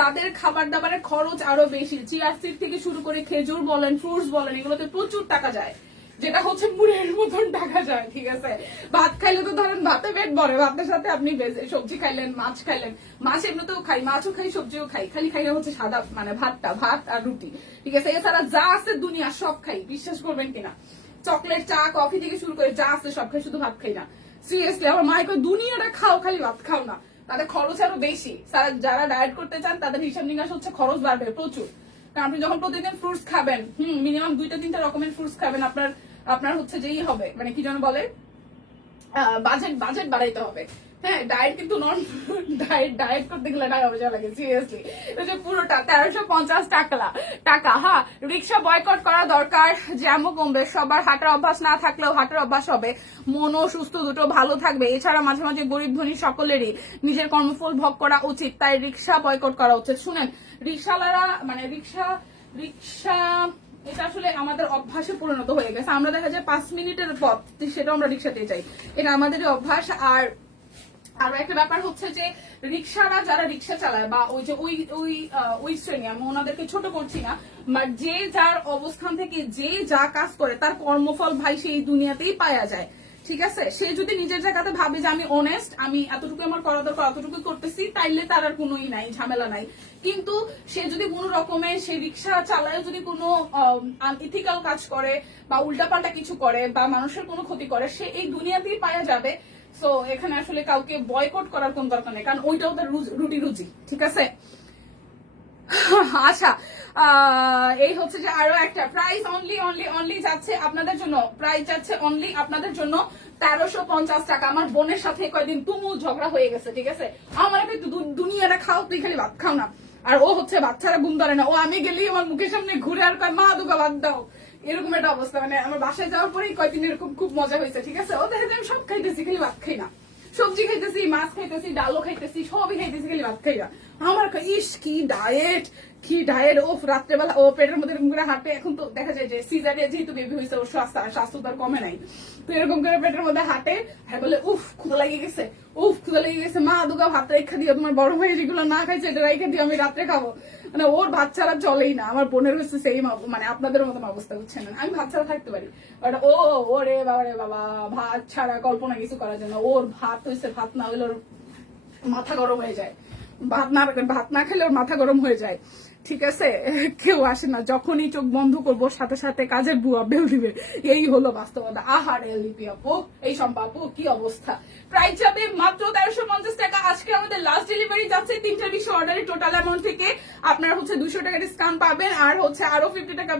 তাদের খাবার দাবারের খরচ আরো বেশি। চিয়া সিড থেকে শুরু করে খেজুর বলেন, ফ্রুটস বলেন, এগুলোতে প্রচুর টাকা যায়, যেটা হচ্ছে মুড়ের মতন টাকা যায়, ঠিক আছে। ভাত খাইলে তো ধরেন ভাতে পেট ভরে, ভাতের সাথে আপনি সবজি খাইলেন, মাছ খাইলেন, মাছ এমনিতেও খাই, মাছও খাই, সবজিও খাই, খালি খাই হচ্ছে সাদা মানে ভাতটা, ভাত আর রুটি, ঠিক আছে। এছাড়া যা আছে দুনিয়া সব খাই, বিশ্বাস করবেন কিনা। চকলেট, চা, কফি থেকে শুরু করে যা আছে সব খাই, শুধু ভাত খাই না। সিরিয়াসলি আমার মায়ের কই দুনিয়াটা খাও, খালি ভাত খাও না। তাদের খরচ আরো বেশি। যারা ডায়েট করতে চান তাদের হিসাব নিকাশ হচ্ছে খরচ বাড়বে প্রচুর। কারণ আপনি যখন প্রতিদিন ফ্রুটস খাবেন, মিনিমাম 2-3টা রকমের ফ্রুটস খাবেন, আপনার হচ্ছে যেই হবে, মানে কি যেন বলে, বাজেট বাড়াইতে হবে। হ্যাঁ, ডায়েট কিন্তু নন ডায়েট করতে গেলে টাকা পয়সা লাগে, সিরিয়াসলি। এটা পুরোটা 1350 টাকা। হ্যাঁ, রিক্সা বয়কট করা দরকার, জ্যামও কমবে, সবার হাঁটার অভ্যাস না থাকলেও হাঁটার অভ্যাস হবে, মনও সুস্থ, দুটো ভালো থাকবে। এছাড়া মাঝে মাঝে গরিব ধনী সকলেরই নিজের কর্মফল ভোগ করা উচিত, তাই রিক্সা বয়কট করা উচিত। শুনেন, রিক্সাওয়ালারা মানে রিক্সা এটা আসলে আমাদের অভ্যাসে পরিণত হয়ে গেছে। আমরা দেখা যায় 5 মিনিটের পথ সেটা আমরা রিক্সাতে চাই, এটা আমাদেরই অভ্যাস। আর আরো একটা ব্যাপার হচ্ছে যে রিক্সারা যারা রিক্সা চালায় বা ওই যে ওই শ্রেণী, আমি ওনাদেরকে ছোট করছি না, যে যার অবস্থান থেকে যে যা কাজ করে তার কর্মফল ভাই সেই দুনিয়াতেই পাওয়া যায়, ঠিক আছে। সে যদি নিজের জায়গাতে ভাবে যে আমি অনেস্ট, আমি এতটুকু আমার করা দরকার অতটুকু করতেছি, তাইলে তার আর কোনোই নাই, ঝামেলা নাই। কিন্তু সে যদি কোনো রকমের সে রিক্সা চালায় যদি কোনো আনইথিক্যাল কাজ করে বা উল্টাপাল্টা কিছু করে বা মানুষের কোনো ক্ষতি করে, সে এই দুনিয়াতেই পাওয়া যাবে। সো এখানে আসলে কাউকে বয়কট করার কোন দরকার নেই, কারণ ওইটাও তার রুটি রুজি, ঠিক আছে। আচ্ছা, এই হচ্ছে যে আরো একটা প্রাইস অনলি অনলি অনলি যাচ্ছে আপনাদের জন্য, প্রাইস যাচ্ছে অনলি আপনাদের জন্য 1350 টাকা। আমার বোনের সাথে কয়েকদিন তুমুল ঝগড়া হয়ে গেছে, ঠিক আছে, আমার একটু দুনিয়াটা খাও, তুই খালি ভাত খাও না। আর ও হচ্ছে বাচ্চারা ঘুম ধরে না, ও আমি গেলেই আমার মুখের সামনে ঘুরে আর কয় মা দুগা ভাত দাও, এরকম একটা অবস্থা। মানে আমার বাসায় যাওয়ার পরেই কয়েকদিন এরকম খুব মজা হয়েছে, ঠিক আছে। ও দেখে আমি সব খাইতেছি, খালি ভাত খাই না, সবজি খাইতেছি, মাছ খাইতেছি, ডালও খাইতেছি, সবই খাইতেছি, খালি ভাত খাই না। আমার ইস কি ডায়েট, কি ডায়েট। ও রাত্রেবেলা ও পেটের মধ্যে এরকম করে হাঁটে, এখন তো দেখা যায় যে সিজারে যেহেতু বেবি হয়েছে ওর স্বাস্থ্য তার কমে নাই, তো এরকম করে পেটের মধ্যে হাঁটে, হ্যাঁ বলে উফ ক্ষুদা লেগে গেছে, উফ ক্ষুদা লেগে গেছে, মা দুগা ভাত রেখা দিও, তোমার বড় ভাই যেগুলো না খাইছে এটা রেখে দিও, আমি রাত্রে খাবো। মানে ওর ভাত ছাড়া চলেই না। আমার বোনের হচ্ছে সেই মানে আপনাদের মতন অবস্থা, বুঝছেন না, আমি ভাত ছাড়া থাকতে পারি, বাট ও ওরে বাবা রে বাবা, ভাত ছাড়া কল্পনা কিছু করার জন্য। ওর ভাত হয়েছে, ভাত না হলে ওর মাথা গরম হয়ে যায়, ভাত না খেলে ওর মাথা গরম হয়ে যায়, ঠিক আছে। কেউ আসে না, যখনই চোখ বন্ধ করবো সাথে সাথে কাজের বুয়া বেল দিবে, এই হলো বাস্তবতা। আহারে লিপি আপু, এই সম্পা আপু কি অবস্থা। প্রাইস যাবে মাত্র 1350 টাকা। আজকে আমাদের লাস্ট ডেলিভারি যাচ্ছে 3টা বিষয় অর্ডারের টোটাল অ্যামাউন্ট থেকে আপনারা হচ্ছে 200 টাকা ডিসকাউন্ট পাবেন, আর হচ্ছে আরো 50 টাকা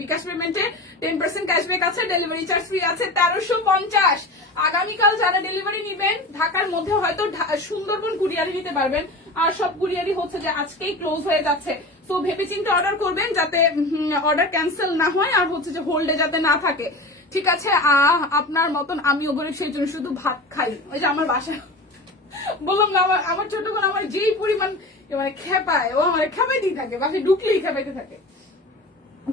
বিকাশ পেমেন্টে 10% ক্যাশব্যাক আছে, ডেলিভারি চার্জ ফ্রি আছে। 1350। আগামীকাল যারা ডেলিভারি নিবেন ঢাকার মধ্যে হয়তো সুন্দরবন কুরিয়ারে নিতে পারবেন, আর সব কুরিয়ারই হচ্ছে যে আজকেই ক্লোজ হয়ে যাচ্ছে। তো ভেবে চিন্তে অর্ডার করবেন যাতে অর্ডার ক্যান্সেল না হয়, আর হচ্ছে যে হোল্ডে যাতে না থাকে, ঠিক আছে। আপনার মতন আমিও গরিব, সেই জন্য শুধু ভাত খাই। ওই যে আমার বাসা বললাম না, আমার ছোট বোন আমার যেই পরিমাণ মানে খেপায়, ও আমার খেপাইতেই থাকে, বাসায় ঢুকলেই খেপাইতে থাকে,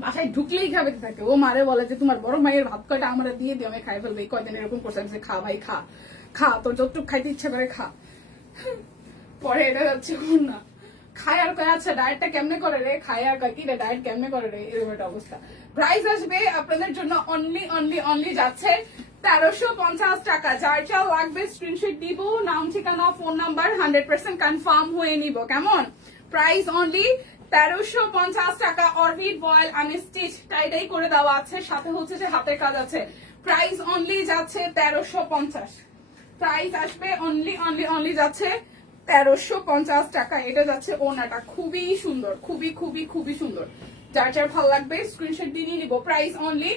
বাসায় ঢুকলেই খাবে থাকে। ও মারে বলে যে তোমার বড় মায়ের ভাত কয়টা আমার দিয়ে দিও, আমি খাই ফেলবো। কয়দিন এরকম করছে যে খা ভাই খা খা, তোর যতটুকু খাইতে ইচ্ছা করে খা। পরে এটা যাচ্ছে না খায় আর কয় আচ্ছা ডায়েটটা কেমনে করে রে, খায় আর কয় কি রে ডায়েট কেমনে করে রে, এরকম একটা অবস্থা। প্রাইস আসবে আপনাদের জন্য অনলি অনলি অনলি যাচ্ছে 1350 টাকা। যার যা লাগবে স্ক্রিনশট দিব, নাম ঠিকানা ফোন নাম্বার 100% কনফার্ম হয়ে নিব, কেমন। প্রাইস অনলি 1350 টাকা। অরবিট বয়েল আনস্টিচ টাইডাই করে দেওয়া আছে, সাথে হচ্ছে যে হাতের কাজ আছে। প্রাইস অনলি যাচ্ছে 1350। প্রাইস আসবে অনলি অনলি অনলি যাচ্ছে 1350 টাকা। এটা যাচ্ছে ওনাটা, খুবই সুন্দর, খুবই খুবই খুবই সুন্দর। যার যার ভালো লাগবে স্ক্রিনশট দিয়ে নিব। প্রাইস অনলি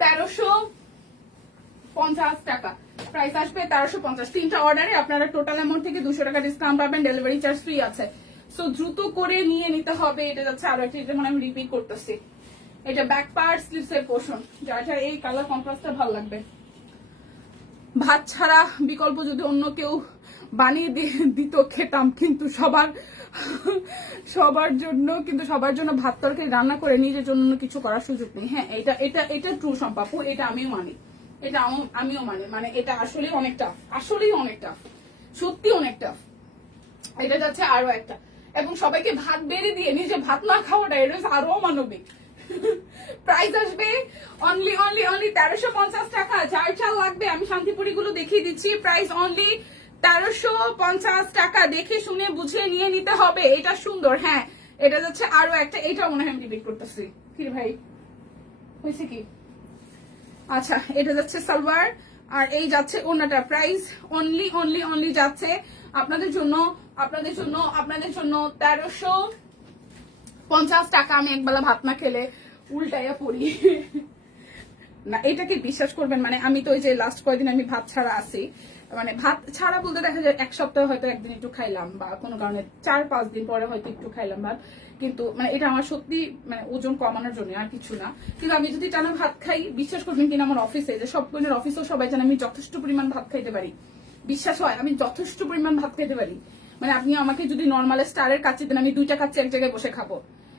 1350 টাকা। প্রাইস আসবে 1350। 3টা অর্ডারে আপনারা টোটাল অ্যামাউন্ট থেকে 200 টাকা ডিসকাউন্ট পাবেন, ডেলিভারি চার্জ ফ্রি আছে। সো দ্রুত করে নিয়ে নিতে হবে। এটা যাচ্ছে আরো একটা, এটা মানে আমি রিপিট করতেছি, এটা ব্যাক পার্ট স্লিভস এর পোর্শন। যার যার এই কালার কন্ট্রাস্টটা ভালো লাগবে। ভাত ছাড়া বিকল্প যদি অন্য কেউ বানিয়ে দিত খেতাম, কিন্তু সবার জন্য ভাত তরকারি রান্না করে নিজের জন্য কিছু করার সুযোগ নেই। হ্যাঁ, এটা এটা এটা ট্রু সম্পাপু, এটা আমিও মানি, এটা আমিও মানি। মানে এটা আসলেই অনেক টাফ, আসলেই অনেক টাফ, সত্যি অনেক টাফ। এটা যাচ্ছে আরো একটা, এবং সবাইকে ভাত বেড়ে দিয়ে নিজে ভাত না খাওয়াটা এটা আরো মানবিক। প্রাইস আসবে অনলি অনলি অনলি 1350 টাকা। যার যা লাগবে আমি শান্তিপুরি গুলো দেখিয়ে দিচ্ছি। প্রাইস অনলি 1350 টাকা। দেখে শুনে বুঝে নিয়ে নিতে হবে। এটা সুন্দর, হ্যাঁ। এটা যাচ্ছে আরো একটা, এটা মনে হয় আমি রিপিট করতেছি কি ভাই, হয়েছে কি। আচ্ছা, এটা যাচ্ছে সালোয়ার, আর এই যাচ্ছে ওনাটা। প্রাইস অনলি অনলি অনলি যাচ্ছে আপনাদের জন্য 1350 টাকা। আমি একবেলা ভাত না খেলে উল্টাইয়া পড়ি না, এটাকে বিশ্বাস করবেন। মানে আমি তো ওই যে লাস্ট কয়েকদিন আমি ভাত ছাড়া আছি, মানে ভাত ছাড়া বলতে দেখা যায় এক সপ্তাহে হয়তো একদিন একটু খাইলাম, বা কোনো কারণে 4-5 দিন পরে হয়তো একটু খাইলাম ভাত, কিন্তু মানে এটা আমার সত্যি মানে ওজন কমানোর জন্য, আর কিছু না। কিন্তু আমি যদি টানা ভাত খাই, বিশ্বাস করবেন কিনা, আমার অফিসে যে সব বোনের অফিসেও সবাই জানে আমি যথেষ্ট পরিমাণ ভাত খাইতে পারি। বিশ্বাস হয় আমি যথেষ্ট পরিমাণ ভাত খেতে পারি। মানে আপনি আমাকে যদি নর্মাল স্টারের কাছে দেন, আমি 2টা কাছে এক জায়গায় বসে খাবো।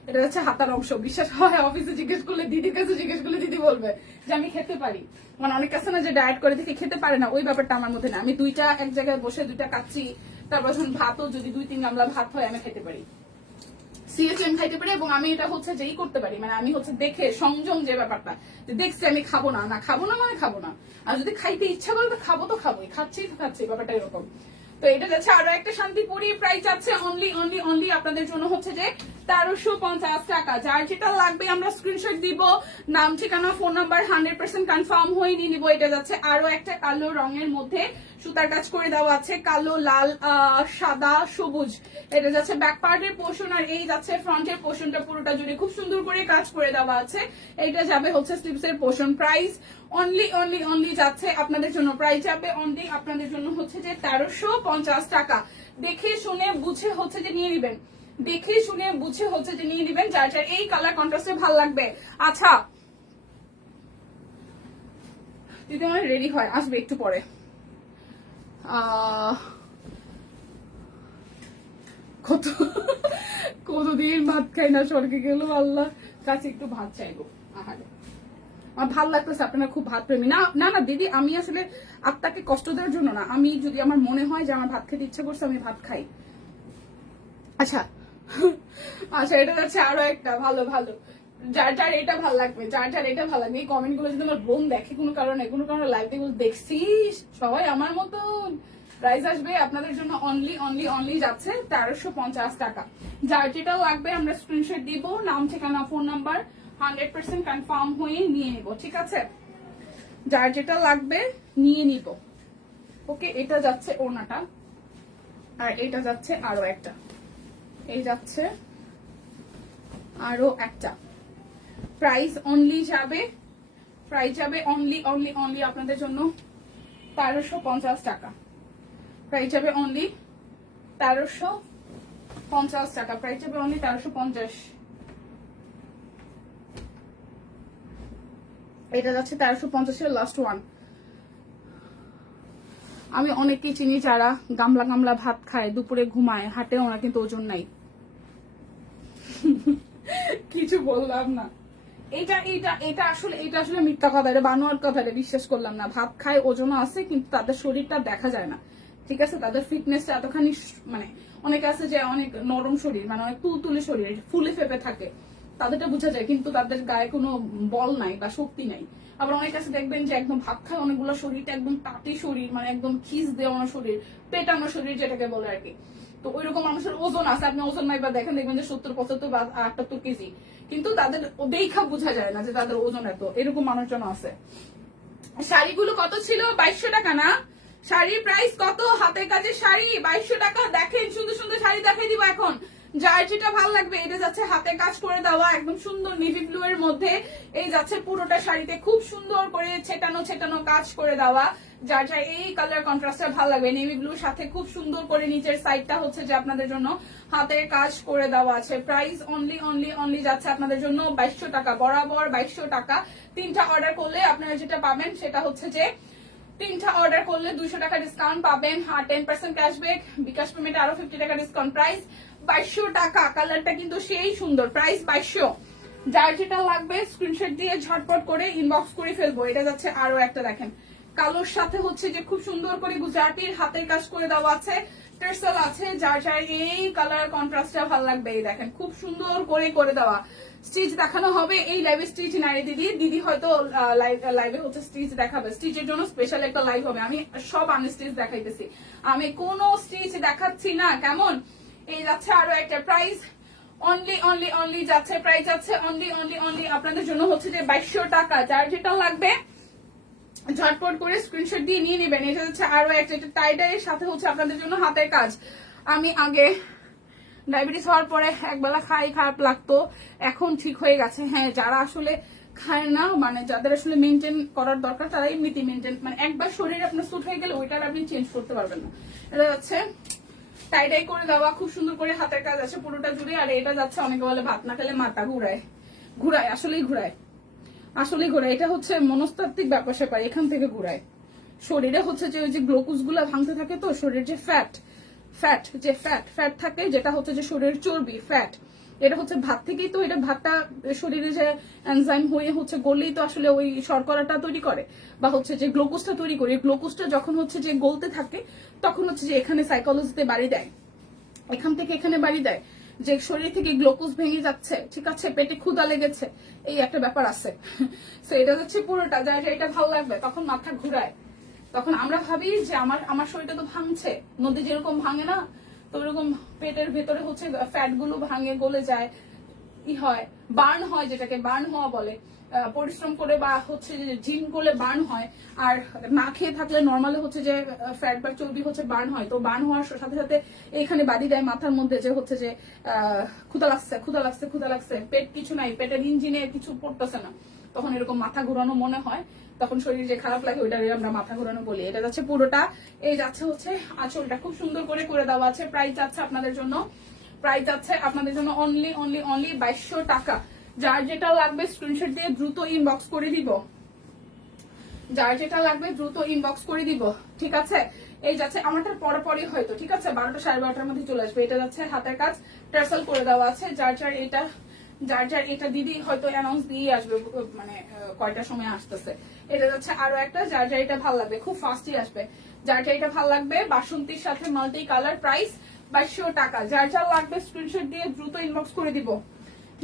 এটা হচ্ছে হাতার অংশ। বিশ্বাস হয় অফিসে জিজ্ঞেস করলে, দিদির কাছে জিজ্ঞেস করলে দিদি বলবে যে আমি খেতে পারি। মানে অনেক কাছে না যে ডায়েট করে দেখে খেতে পারে না, ওই ব্যাপারটা আমার মধ্যে না। আমি 2টা এক জায়গায় বসে 2টা কাচ্ছি, তারপর যখন ভাতও যদি 2-3 গামলা ভাত হয় আমি খেতে পারি, সিরিয়াসলি আমি খাইতে পারি। এবং আমি এটা হচ্ছে যেই করতে পারি, মানে আমি হচ্ছে দেখে সংযম, যে ব্যাপারটা যে দেখছি আমি খাবো না, না খাবো না মানে খাবো না, আর যদি খাইতে ইচ্ছা করে তো খাবো, তো খাবোই, খাচ্ছি তো খাচ্ছি, ব্যাপারটা এরকম। তো এটা যাচ্ছে আরো একটা শান্তিপুরি। প্রাইস আছে অনলি অনলি অনলি আপনাদের জন্য হচ্ছে যে 1350 টাকা। যার যেটা লাগবে আমরা স্ক্রিনশট দিব, নাম ঠিকানা ফোন নাম্বার 100% কনফার্ম হয়ে নিয়ে নিব। এটা যাচ্ছে আরো একটা কালো রঙের মধ্যে সুতার কাজ করে দেওয়া আছে, কালো, লাল, সাদা, সবুজ। এটা যাচ্ছে ব্যাক পার্টের পোর্শন, আর এই যাচ্ছে ফ্রন্টের পোর্শনটা পুরোটা জুড়ে খুব সুন্দর করে কাজ করে দেওয়া আছে। এইটা যাবে হচ্ছে স্লিভস এর পোর্শন। প্রাইস অনলি যাচ্ছে আপনাদের জন্য, প্রাইস যাবে অনলি আপনাদের জন্য হচ্ছে যে 1350 টাকা। দেখে শুনে বুঝে হচ্ছে যে নিয়ে নিবেন, দেখে শুনে বুঝে হচ্ছে যে নিয়ে নিবেন, যার যার এই কালার কন্ট্রাস্টে ভালো লাগবে। আচ্ছা যদি আমার রেডি হয় আসবে একটু পরে। কতদিন ভাত খাই না, স্বর্গে গেল, আল্লাহ কাছে একটু ভাত চাইবো। আহারে আমার ভালো লাগতেছে, আপনারা খুব ভাত প্রেমী। না না না দিদি, আমি আসলে আপনাকে কষ্ট দেওয়ার জন্য না, আমি যদি আমার মনে হয় যে আমার ভাত খেতে ইচ্ছা করছে আমি ভাত খাই। আচ্ছা আচ্ছা, এটা যাচ্ছে আরো একটা ভালো ভালো, যার যার এটা ভালো লাগবে, যার যার এটা ভালো লাগবে। এই কমেন্ট গুলো যদি আমার বোন দেখে কোনো কারণে লাইভ দিয়ে দেখছিস সবাই আমার মতো, প্রাইস আসবে আপনাদের জন্য অনলি যাচ্ছে 1350 টাকা। যার যেটা লাগবে আমরা স্ক্রিনশট দিব, নাম ঠিকানা ফোন নাম্বার 100% কনফার্ম হয়ে নিয়ে নিব, ঠিক আছে? যার যেটা লাগবে নিয়ে নিব। ওকে, এটা যাচ্ছে ওনাটা, আর এটা যাচ্ছে আরো একটা, এই যাচ্ছে আরো একটা। প্রাইস অনলি যাবে, প্রাইস যাবে অনলি আপনাদের জন্য 1350 টাকা। প্রাইস যাবে অনলি 1350 টাকা, প্রাইস যাবে অনলি 1350। এটা যাচ্ছে 1350 এর লাস্ট ওয়ান। আমি অনেককেই চিনি যারা গামলা গামলা ভাত খায়, দুপুরে ঘুমায়, হাঁটেও না, কিন্তু ওজন নাই। কিছু বললাম না, এটা এটা এটা আসলে মিথ্যা কথা, এটা বানোয়ার কথা, এটা বিশ্বাস করলাম না। ভাত খায়, ওজন আছে, কিন্তু তাদের শরীরটা দেখা যায় না, ঠিক আছে? তাদের ফিটনেসটা এতখানি, মানে অনেকে আছে যে অনেক নরম শরীর, মানে অনেক তুলতুলে শরীর, ফুলে ফেপে থাকে, তাদেরটা বোঝা যায়, কিন্তু তাদের গায়ে কোনো বল নাই বা শক্তি নাই। আবার অনেক আছে দেখবেন যে একদম ভাত খায় অনেকগুলো, শরীরটা একদম তাঁতি শরীর, মানে একদম খিস দেওয়ানো শরীর, পেটানো শরীর যেটাকে বলে আর কি। তো ওইরকম মানুষের ওজন আছে, আপনি ওজন মাইবা দেখবেন যে 70, 75 বা 78 কেজি, কিন্তু তাদের দেখা বোঝা যায় না যে তাদের ওজন এত। এরকম মানুষজন আছে। শাড়িগুলো কত ছিল? 2200 টাকা না? শাড়ির প্রাইস কত? হাতের কাজের শাড়ি 2200 টাকা। দেখেন সুন্দর সুন্দর শাড়ি দেখাই দিব এখন, যার যেটা ভালো লাগবে। এটা যাচ্ছে হাতে কাজ করে দেওয়া, একদম সুন্দর নেভি ব্লু এর মধ্যে। এই যাচ্ছে পুরোটা শাড়িতে খুব সুন্দর করে ছেটানো কাজ করে দেওয়া। যার যার এই কালার কন্ট্রাস্টটা ভালো লাগবে, নেভি ব্লুর সাথে খুব সুন্দর করে নিচের সাইডটা হচ্ছে যে আপনাদের জন্য হাতের কাজ করে দেওয়া আছে। প্রাইস অনলি যাচ্ছে আপনাদের জন্য 2200 টাকা, বরাবর 2200 টাকা। তিনটা অর্ডার করলে আপনারা যেটা পাবেন সেটা হচ্ছে যে, তিনটা অর্ডার করলে 200 টাকা ডিসকাউন্ট পাবেন, আর 10% ক্যাশব্যাক, বিকাশ পেমেন্টে আরো 50 টাকা ডিসকাউন্ট। প্রাইস 2200 টাকা। কালারটা কিন্তু সেই সুন্দর, প্রাইস 2200। যার যেটা লাগবে স্ক্রিনশট দিয়ে ঝটপট করে ইনবক্স করে ফেলবো। এটা যাচ্ছে আরো একটা, দেখেন কালোর সাথে হচ্ছে যে খুব সুন্দর করে গুজরাটির হাতের কাজ করে দেওয়া আছে, টার্সেল আছে। যার যার এই কালার কন্ট্রাস্টটা ভালো লাগবে, এই দেখেন খুব সুন্দর করে দেওয়া। স্টিচ দেখানো হবে, এই লাইভে স্টিচ নাই দিদি হয়তো লাইভে হচ্ছে স্টিচ দেখাবে, স্টিচের জন্য স্পেশাল একটা লাইভ হবে। আমি সব আনস্টিচ দেখাইতেছি, আমি কোনো স্টিচ দেখাচ্ছি না, কেমন? এই যাচ্ছে আরো একটা, প্রাইস অনলি যাচ্ছে, প্রাইস যাচ্ছে অনলি আপনাদের জন্য হচ্ছে যে 2200 টাকা। যার যেটা লাগবে ঝটপট করে স্ক্রিনশট দিয়ে নিয়ে নেবেন। এটা হচ্ছে আরো একটা, এটা টাইডাইয়ের সাথে হচ্ছে আপনাদের জন্য হাতের কাজ। আমি আগে ডায়াবেটিস হওয়ার পরে একবেলা খারাপ লাগতো, এখন ঠিক হয়ে গেছে। হ্যাঁ, যারা আসলে খায় না, মানে যাদের আসলে মেনটেন করার দরকার, তারা এমনিতে মেনটেন, মানে একবার শরীরে আপনার স্যুট হয়ে গেলে ওইটার আপনি চেঞ্জ করতে পারবেন না। এটা যাচ্ছে টাইডাই করে দেওয়া, খুব সুন্দর করে হাতের কাজ আছে পুরোটা জুড়ে। আর এটা যাচ্ছে, অনেকে বলে ভাত না খেলে মাথা ঘুরায়, আসলেই ঘুরায়। এটা হচ্ছে মনস্তাত্ত্বিক ব্যাপার স্যাপার, এখান থেকে ঘুরায়। শরীরে হচ্ছে যে ওই যে গ্লুকোজ গুলা ভাঙতে থাকে, তো শরীরের যে ফ্যাট থাকে, যেটা হচ্ছে যে শরীরের চর্বি, ফ্যাট, এটা হচ্ছে ভাত থেকেই তো। এটা ভাতটা শরীরে যে এনজাইম হয়ে হচ্ছে গললেই তো আসলে ওই শর্করাটা তৈরি করে, বা হচ্ছে যে গ্লুকোজটা তৈরি করে। গ্লুকোজটা যখন হচ্ছে যে গলতে থাকে, তখন হচ্ছে যে এখানে সাইকোলজিতে বাড়ি দেয়, এখান থেকে এখানে বাড়ি দেয়, যে শরীর থেকে গ্লুকোজ ভেঙে যাচ্ছে, ঠিক আছে, পেটে ক্ষুধা লেগেছে, এই একটা ব্যাপার আছে। তো এটা হচ্ছে পুরোটা, যার এটা ভালো লাগবে, তখন মাথা ঘুরায়। তখন আমরা ভাবি যে আমার শরীরটা তো ভাঙছে, নদী যেরকম ভাঙে না, তো ওরকম পেটের ভেতরে হচ্ছে ফ্যাট গুলো ভাঙে গলে যায়, হয় বার্ন হয়, যেটাকে বার্ন হওয়া বলে। পরিশ্রম করে বা হচ্ছে যে জিম করলে বার্ন হয়, আর না খেয়ে থাকলে নর্মালি হচ্ছে যে ফ্যাট বা চর্বি হচ্ছে বার্ন হয়। তো বার্ন হওয়ার সাথে সাথে এইখানে বাড়ি দেয় মাথার মধ্যে যে হচ্ছে যে ক্ষুধা লাগছে ক্ষুধা লাগছে ক্ষুধা লাগছে, পেট কিছু নাই, পেটের ইঞ্জিনে কিছু পড়তেছে না, তখন এরকম মাথা ঘোরানো মনে হয়, তখন শরীর যে খারাপ লাগে ওইটারে আমরা মাথা ঘোরানো বলি। এটা যাচ্ছে পুরোটা। এই যাচ্ছে হচ্ছে আঁচলটা খুব সুন্দর করে করে দেওয়া আছে। প্রাইস যাচ্ছে আপনাদের জন্য, প্রাইস আছে আপনাদের জন্য অনলি অনলি অনলি 2200 টাকা। যার যেটা লাগবে স্ক্রিনশট দিয়ে দ্রুত ইনবক্স করে দিব, যার যেটা লাগবে দ্রুত ইনবক্স করে দিব, ঠিক আছে। এই যাচ্ছে আমারটার পরে পরে হয়তো, ঠিক আছে, 12টা 12:30টার মধ্যে চলে আসবে। এটা যাচ্ছে হাতের কাজ টার্সেল করে দেওয়া আছে। যার যার এটা দিদি হয়তো অ্যানাউন্স দিয়ে আসবে, মানে কয়টার সময় আসতেছে। এটা যাচ্ছে আরো একটা, যার যার এটা ভালো লাগবে খুব ফাস্টই আসবে। যার যার এটা ভালো লাগবে বাসন্তীর সাথে মাল্টি কালার, প্রাইস 2200 টাকা। যার যার লাগবে স্ক্রিনশট দিয়ে দ্রুত ইনবক্স করে দিব,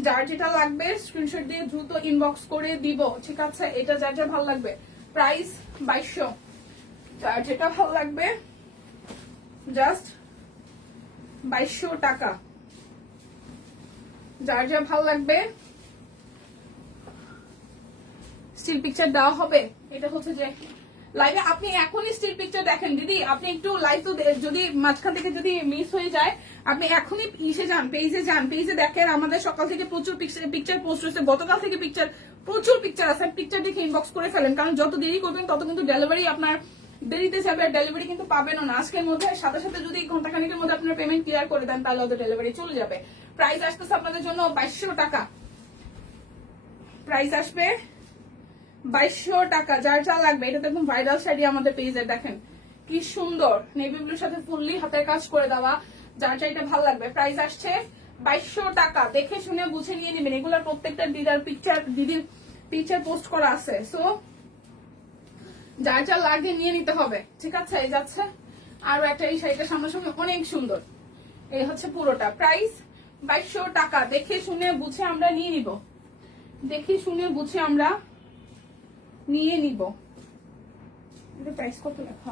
যার যেটা লাগবে স্ক্রিনশট দিয়ে দ্রুত ইনবক্স করে দিব, ঠিক আছে। এটা যার যার ভালো লাগবে, প্রাইস 2200। যার যেটা ভালো লাগবে জাস্ট 2200 টাকা। যার যা ভালো লাগবে স্টিল পিকচার দেওয়া হবে। এটা হচ্ছে যে লাইভে আপনি এখনই স্টিল পিকচার দেখেন দিদি, আপনি একটু লাইভ তো যদি মাঝখান থেকে যদি মিস হয়ে যায়, আপনি এখনই ইসে যান, পেজে যান, পেজে দেখেন আমাদের সকাল থেকে প্রচুর পিকচার পোস্ট হয়েছে, গতকাল থেকে প্রচুর পিকচার আছে। পিকচার দেখে ইনবক্স করে ফেলেন, কারণ যত দেরি করবেন তত কিন্তু ডেলিভারি আপনার দেরিতে যাবে, আর ডেলিভারি কিন্তু পাবেনও না। আজকের মধ্যে সাথে সাথে যদি ঘন্টাখানিকের মধ্যে আপনার পেমেন্ট ক্লিয়ার করে দেন তাহলে ওদের ডেলিভারি চলে যাবে। প্রাইস আসতেছে আপনাদের জন্য 2200 টাকা, প্রাইস আসবে 2200 টাকা। যার যা লাগবে, এটা দেখুন ভাইরাল শাড়ি আমাদের পেজে, দেখেন কি সুন্দর নেভি ব্লুর সাথে ফুললি হাতের কাজ করে দেওয়া। যার যা এটা ভালো লাগবে, প্রাইস আসছে 2200 টাকা। দেখে শুনে বুঝে নিয়ে নেবেন, এগুলোর প্রত্যেকটা দিদির পিকচার পোস্ট করা আছে। সো যার যা লাগে নিয়ে নিতে হবে, ঠিক আছে। এই যাচ্ছে আরো একটা, এই শাড়িটা সামনাসামনি অনেক সুন্দর। এই হচ্ছে পুরোটা, প্রাইস 2200 টাকা। দেখে শুনে বুঝে আমরা নিয়ে নিব, দেখে শুনে বুঝে আমরা নিয়ে নিব। এটা প্রাইস কত লেখা?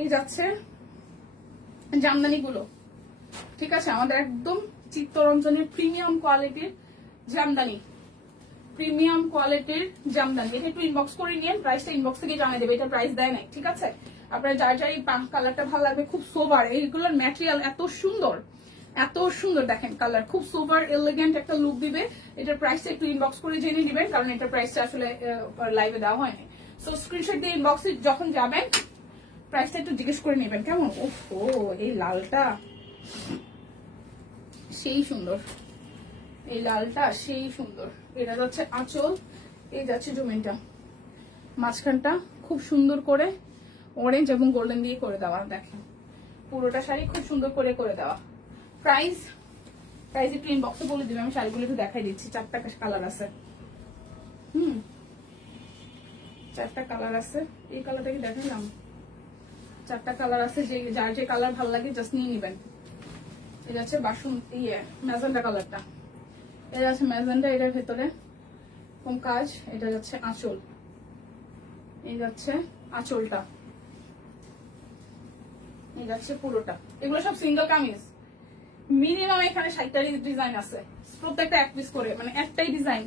এই যাচ্ছে জামদানি গুলো, ঠিক আছে, আমাদের একদম চিত্তরঞ্জনের প্রিমিয়াম কোয়ালিটির জামদানি, প্রিমিয়াম কোয়ালিটির জামদানি। এটা একটু ইনবক্স করে নিন, প্রাইসটা ইনবক্স থেকে জানিয়ে দেবে, এটা প্রাইস দেয় নাই, ঠিক আছে। আপনার যার যার এই কালারটা ভালো লাগবে, খুব সোবার, এইগুলোর ম্যাটেরিয়াল এত সুন্দর, এত সুন্দর, দেখেন কালার খুব সুপার এলিগেন্ট একটা লুক দিবে। এটার প্রাইসটা একটু ইনবক্স করে জেনে নেবেন, কারণ এটার প্রাইসটা আসলে লাইভে দেওয়া হয়নি। সো স্ক্রিনশট দিয়ে ইনবক্সে যখন যাবেন প্রাইসটা একটু জিজ্ঞেস করে নেবেন, কেমন। ও এই লালটা সেই সুন্দর, এই লালটা সেই সুন্দর। এটা যাচ্ছে আঁচল, এই যাচ্ছে জমিনটা, মাঝখানটা খুব সুন্দর করে অরেঞ্জ এবং গোল্ডেন দিয়ে করে দেওয়া, দেখেন পুরোটা শাড়ি খুব সুন্দর করে করে দেওয়া। প্রাইস একটু ইনবক্সে বলে দিবে, আমি শাড়িগুলো একটু দেখাই দিচ্ছি। 4টা কালার আছে, 4টা কালার আছে। এই কালারটা কি দেখাইলাম? 4টা কালার আছে, যে যার যে কালার ভালো লাগে জাস্ট নিয়ে নিবেন। এটা হচ্ছে ম্যাজেন্ডা কালারটা, এটা আছে ম্যাজেন্ডা, এটার ভেতরে কোন কাজ। এটা যাচ্ছে আঁচল, এই যাচ্ছে আঁচলটা, এই যাচ্ছে পুরোটা। এগুলো সব সিঙ্গেল কামিজ, মিনিমাম এখানে 60টা ডিজাইন আছে, প্রত্যেকটা এক পিস করে, মানে একটাই ডিজাইন।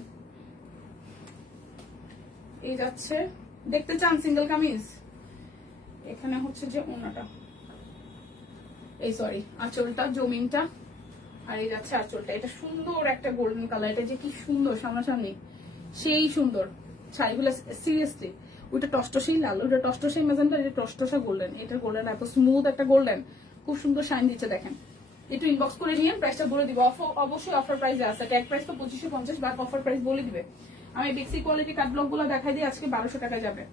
এই যাচ্ছে, দেখতে চান সিঙ্গেল কামিজ? এখানে হচ্ছে যে ওনাটা, এই সরি আঁচলটা, জমিনটা, আর এই যাচ্ছে আঁচলটা। এটা সুন্দর একটা গোল্ডেন কালার, এটা যে কি সুন্দর সামনাসামনি, সেই সুন্দর শাড়িগুলো সিরিয়াসলি। ওইটা টসটসেই লাল, ওইটা টসটসেই ম্যাজেন্টা, এটা টসটসা গোল্ডেন। এটা গোল্ডেন এত স্মুথ একটা গোল্ডেন, খুব সুন্দর শাইন দিচ্ছে, দেখেন। একটু ইনবক্স করে নিয়ে প্রাইসটা বলে দিব। অবশ্যই অফার প্রাইসে আছে, ট্যাগ প্রাইস তো 2550, বাট অফার প্রাইস বলে দিবে। আমি বেক্সি কোয়ালিটি কাট ব্লক গুলো দেখাই দিই, আজকে 1200 টাকায় যাবে।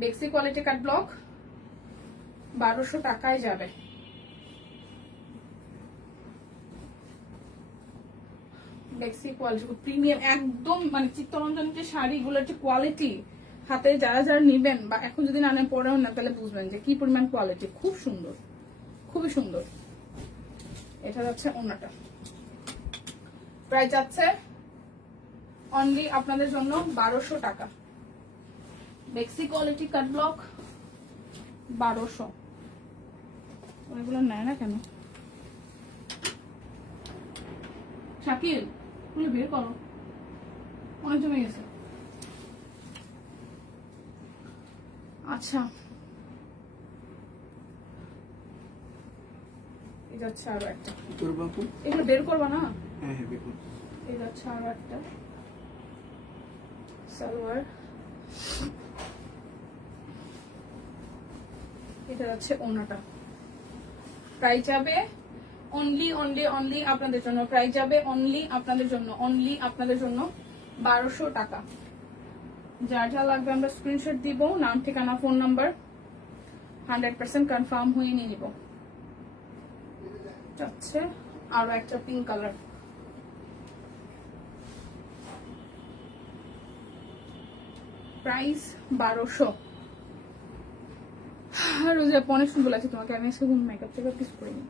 বেক্সি কোয়ালিটি কাট ব্লক 1200 টাকায় যাবে। বেক্সি কোয়ালিটি প্রিমিয়াম একদম, মানে চিত্তরঞ্জনের যে শাড়িগুলোর যে কোয়ালিটি, হাতে যারা যারা নিবেন বা এখন যদি না নেন পরেও না, তাহলে বুঝবেন যে কি পরিমাণ কোয়ালিটি। খুব সুন্দর, খুবই সুন্দর। এটা যাচ্ছে ওনাটা, প্রাইস যাচ্ছে অনলি আপনাদের জন্য 1200 টাকা। বেক্সি কোয়ালিটি কাট ব্লক 1200। ওইগুলো নেয় না কেন? শাকিল তুমি বের করো, অনেক জমে গেছে। আচ্ছা এটা হচ্ছে আরো একটা, এগুলো বের করবা না? হ্যাঁ হ্যাঁ বের করব। এটা হচ্ছে আরো একটা সালোয়ার, এটা হচ্ছে ওনাটা। প্রাইস যাবে অনলি অনলি অনলি আপনাদের জন্য, প্রাইস যাবে অনলি আপনাদের জন্য, অনলি আপনাদের জন্য 1200 টাকা। যার যা লাগবে আমরা স্ক্রিনশট দিব, নাম ঠিকানা ফোন নাম্বার 100% কনফার্ম হয়ে নিয়ে নিব। আচ্ছা আরো একটা পিঙ্ক কালার, প্রাইস 1200। রোজা অনেক সুন্দর লাগছে তোমাকে, আমি আজকে মেকআপ টেকআপ কিছু করিনি,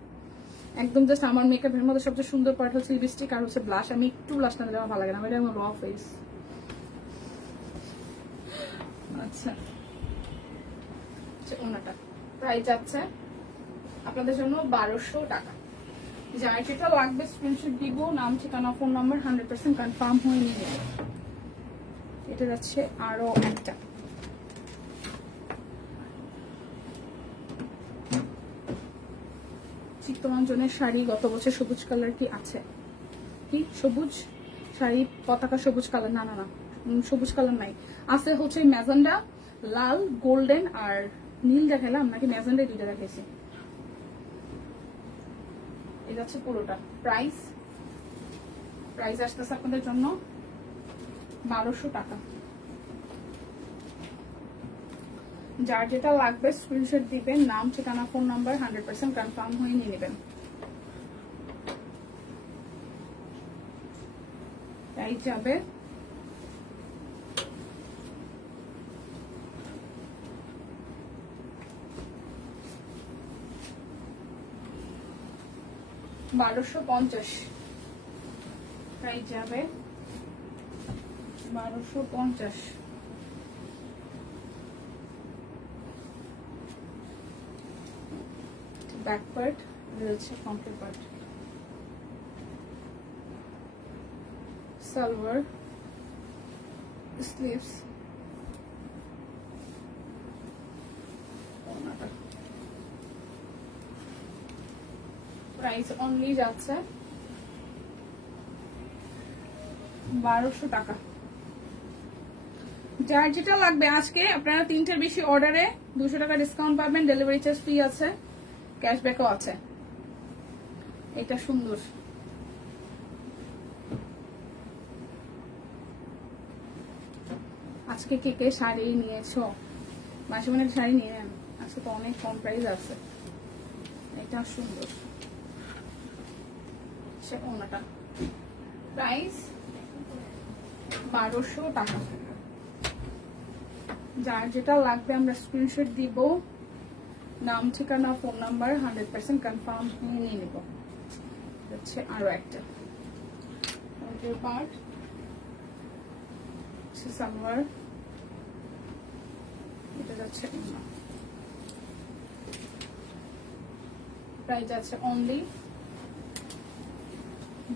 একদম জাস্ট আমার মেকআপের মধ্যে সবচেয়ে সুন্দর পার্ট হচ্ছে লিপস্টিক আর হচ্ছে ব্লাশ। আমি একটু ব্লাশ না দিলে আমার ভালো লাগে না, এটা আমার র ফেস। আচ্ছা ওনাটা প্রাইস যাচ্ছে আপনাদের জন্য 1200 টাকা। যার যেটা লাগবে স্ক্রিনশট দিব, নাম ঠিকানা ফোন নাম্বার 100% কনফার্ম হয়ে নিয়ে যাবে। এটা যাচ্ছে আরো একটা, চিত্তরঞ্জনের শাড়ি। গত বছর সবুজ কালার কি আছে? কি সবুজ শাড়ি? পতাকা সবুজ কালার? না না না, সবুজ কালার নাই, আছে হচ্ছে ম্যাজেন্ডা, লাল, গোল্ডেন আর নীল দেখালাম নাকি? ম্যাজেন্ডাই দুইটা দেখাইছি। এটা হচ্ছে পুরোটা। প্রাইস আসতেছে আপনাদের জন্য 1200 টাকা। যার যেটা লাগবে স্ক্রিনশট দিবেন, নাম ঠিকানা ফোন নাম্বার 100% কনফার্ম হয়ে নিয়ে নেবেন। প্রাইস যাবে $1250। প্রাইস যাবে 1250। ব্যাক পার্ট রয়েছে, ফ্রন্টের part, salwar, sleeves, price only যাচ্ছে 1200 টাকা। যার যেটা লাগবে আজকে আপনারা 3টের বেশি অর্ডারে 200 টাকা ডিসকাউন্ট পাবেন, ডেলিভারি চার্জ ফ্রি আছে, ক্যাশব্যাকও আছে। এটা সুন্দর, আজকে কে কে শাড়ি নিয়েছো? মাসে মনে শাড়ি নিয়ে নেন, আজকে তো অনেক কম প্রাইস আছে। এটা সুন্দর, ওনাটা প্রাইস 1200 টাকা। যার যেটা লাগবে আমরা স্ক্রিনশট দিব, নাম ঠিকানা ফোন নাম্বার 100% কনফার্ম নিয়ে নিব। হচ্ছে আরো একটা পার্ট, সালোয়ার, এটা যাচ্ছে প্রাইস আছে অনলি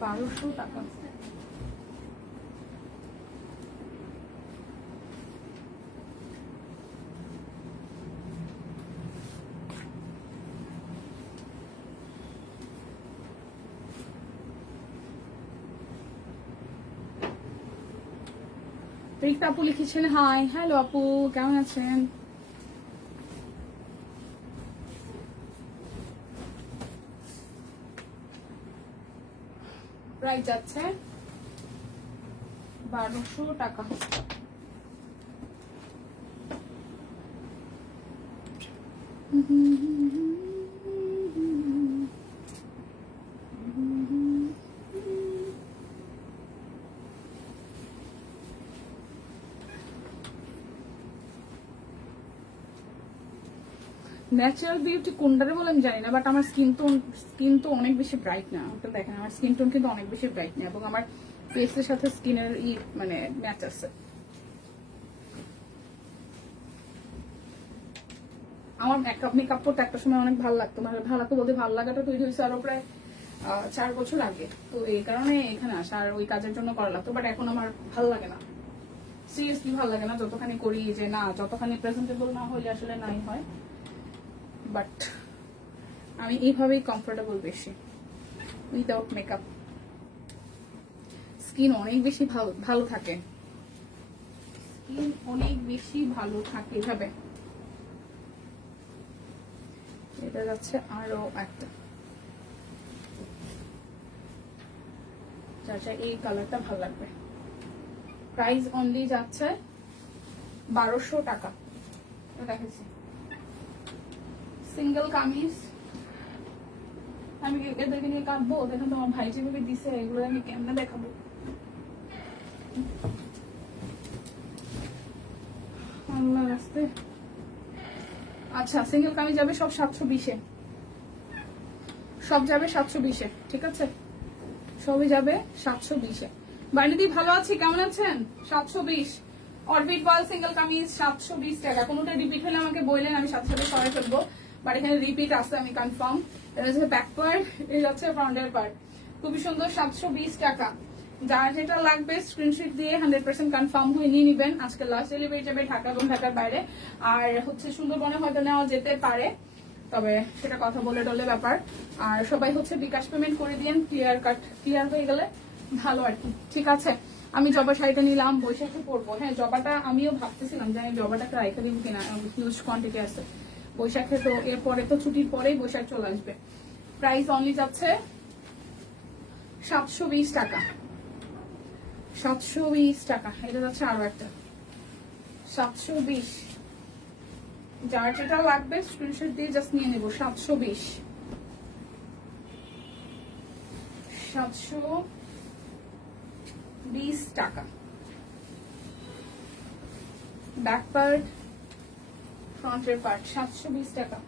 1200 টাকা। রিক্তা আপু লিখেছেন হাই, হ্যালো আপু কেমন আছেন? প্রাইস যাচ্ছে 1200 টাকা। ন্যাচারাল বিউটি কোনটারে বলে আমি জানি না, বাট আমার স্কিন তো অনেক বেশি ব্রাইট না। ওটা দেখেন আমার স্কিন টোন কিন্তু অনেক বেশি ব্রাইট না, এবং আমার ফেসের সাথে স্কিনের মানে ম্যাচ আছে। আমার মেকআপ করতে একটা সময় অনেক ভালো লাগতো, মানে ভালো লাগতো বলতে ভালো লাগাটা তৈরি হয়েছে আরো প্রায় 4 বছর আগে। তো এই কারণে এখানে আসা আর ওই কাজের জন্য করা লাগতো, বাট এখন আমার ভালো লাগে না, সিরিয়াসলি ভালো লাগে না। যতখানি করি যে না, যতখানি প্রেজেন্টেবল না হলে আসলে নাই হয়, বাট আমি এইভাবেই কমফোর্টেবল বেশি উইদাউট মেকআপ। স্কিন অনেক বেশি ভালো থাকে, স্কিন অনেক বেশি ভালো থাকে এভাবে। এটা যাচ্ছে আরো একটা, যার এই কালারটা ভালো লাগবে। প্রাইস অনলি যাচ্ছে 1200 টাকা। দেখেছি সিঙ্গেল কামিজ, আমি এদেরকে নিয়ে কাটবো, দেখেন তোমার ভাই যেভাবে দিছে এগুলো আমি কেমনে দেখাবো। আচ্ছা, সিঙ্গেল কামিজ যাবে সব 720-এ, সব যাবে 720-এ, ঠিক আছে, সবই যাবে 720-এ। বাড়িতে ভালো আছি, কেমন আছেন? 720 অরবিট বল সিঙ্গেল কামিজ 720 টাকা। কোনোটা রিপিট হলে আমাকে বললেন, আমি সাথে সাথে সরাই ফেলবো, বাট এখানে রিপিট আছে আমি কনফার্ম। এটা হচ্ছে ব্যাক পার্ট, এটা হচ্ছে ফ্রন্টের পার্ট, খুবই সুন্দর, 720 টাকা। যার যেটা লাগবে স্ক্রিনশট দিয়ে 100% কনফার্ম হয়ে নিয়ে নিবেন। আজকে লাস্ট ডেলিভারি যাবে ঢাকা এবং ঢাকার বাইরে, আর হচ্ছে সুন্দরবনে হয়তো নেওয়া যেতে পারে, তবে সেটা কথা বলে টলে ব্যাপার। আর সবাই হচ্ছে বিকাশ পেমেন্ট করে দিয়েন, ক্লিয়ার হয়ে গেলে ভালো আর কি, ঠিক আছে। আমি জবা শাড়িটা নিলাম, বৈশাখে পরবো। হ্যাঁ, জবাটা আমিও ভাবতেছিলাম যে আমি জবাটাকে রাইখে দিব কিনা, হিউজ কোয়ান্টিটি আছে বৈশাখে, তো এরপরে তো ছুটির পরেই বৈশাখ চলে আসবে। প্রাইস অনলি যাচ্ছে 720 টাকা, 720 টাকা। এটা যাচ্ছে আরো একটা 720, যার যেটা লাগবে স্ক্রিনশট দিয়ে জাস্ট নিয়ে নেবো। 720, 720 টাকা। ব্যাক পার্ট, ফ্রন্টের পার্ট 720 টাকা।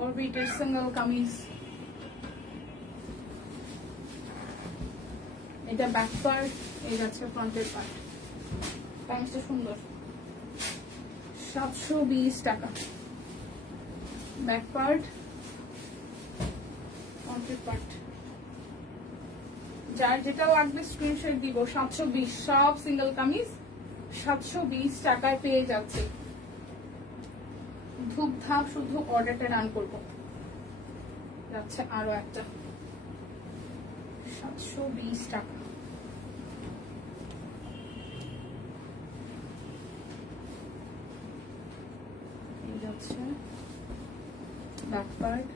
অরবিটের সিঙ্গেল কামিজ, এটা ব্যাক পার্ট, এই যাচ্ছে ফ্রন্টের পার্ট। কামিজটা সুন্দর, 720 টাকা। ব্যাক পার্ট, ফ্রন্টের পার্ট, যার যেটা লাগবে স্ক্রিনশট দিব। 720, সব সিঙ্গেল কামিজ 720 টাকায় পেয়ে যাচ্ছে। ধূপধাপ শুধু অর্ডারটা রান করবো। যাচ্ছে আরো একটা 720 টাকা। এই যাচ্ছে ব্যাক পার্ট,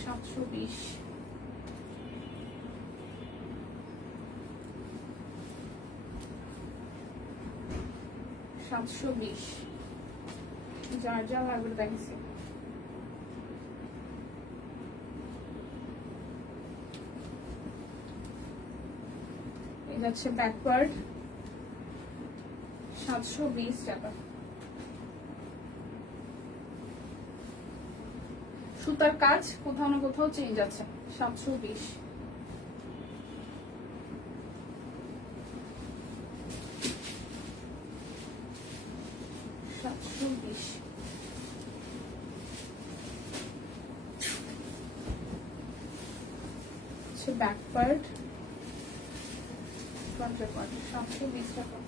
720। যার যা লাগবে দেখেছি। এই যাচ্ছে ব্যাক পার্ট, 720 টাকা। সুতার কাজ কোথাও না কোথাও চেঞ্জ আছে। 720, 720। ব্যাক পার্ট, ফ্রন্টের পার্ট 720 টাকা।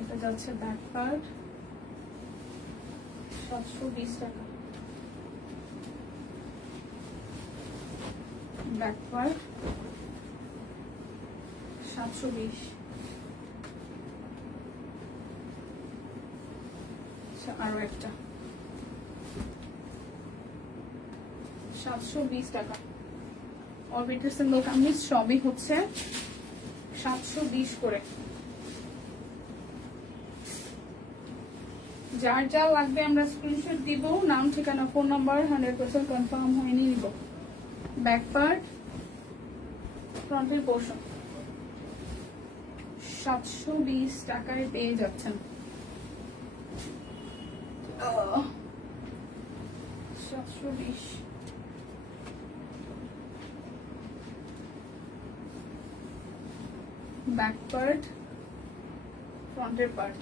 এটা যাচ্ছে ব্যাক পার্ট, 720 টাকা। Back part 720। আরো একটা 720 টাকা। অরবিটের সিঙ্গেল কামিজ সবই হচ্ছে 720 করে। যার যা লাগবে আমরা স্ক্রিনশট দিব, নাম ঠিকানা ফোন নাম্বার 100% কনফার্ম হয়ে নিয়ে নিব। ব্যাক পার্ট, ফ্রন্টের পোর্শন 720 টাকায় পেয়ে যাচ্ছেন। 720। ব্যাক পার্ট, ফ্রন্টের পার্ট।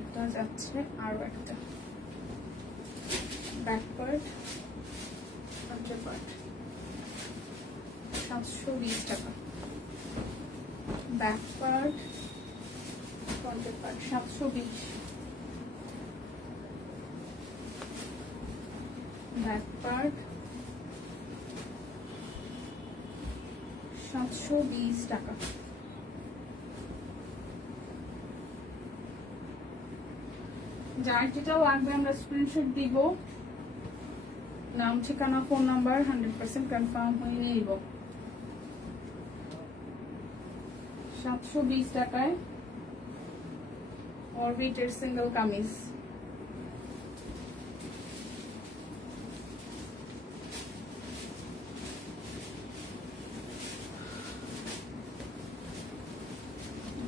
এটা যাচ্ছে আরো একটা ব্যাক পার্ট, ফ্রন্টের পার্ট। 720 টাকা। ব্যাক পার্ট, ফ্রন্টের পার্ট 720। ব্যাক পার্ট 720 টাকা। যার যেটা লাগবে আমরা স্ক্রিনশট দিব, নাম ঠিকানা ফোন নাম্বার 100% কনফার্ম হয়ে নিব। 720 টাকায় অরবিটের সিঙ্গেল কামিজ।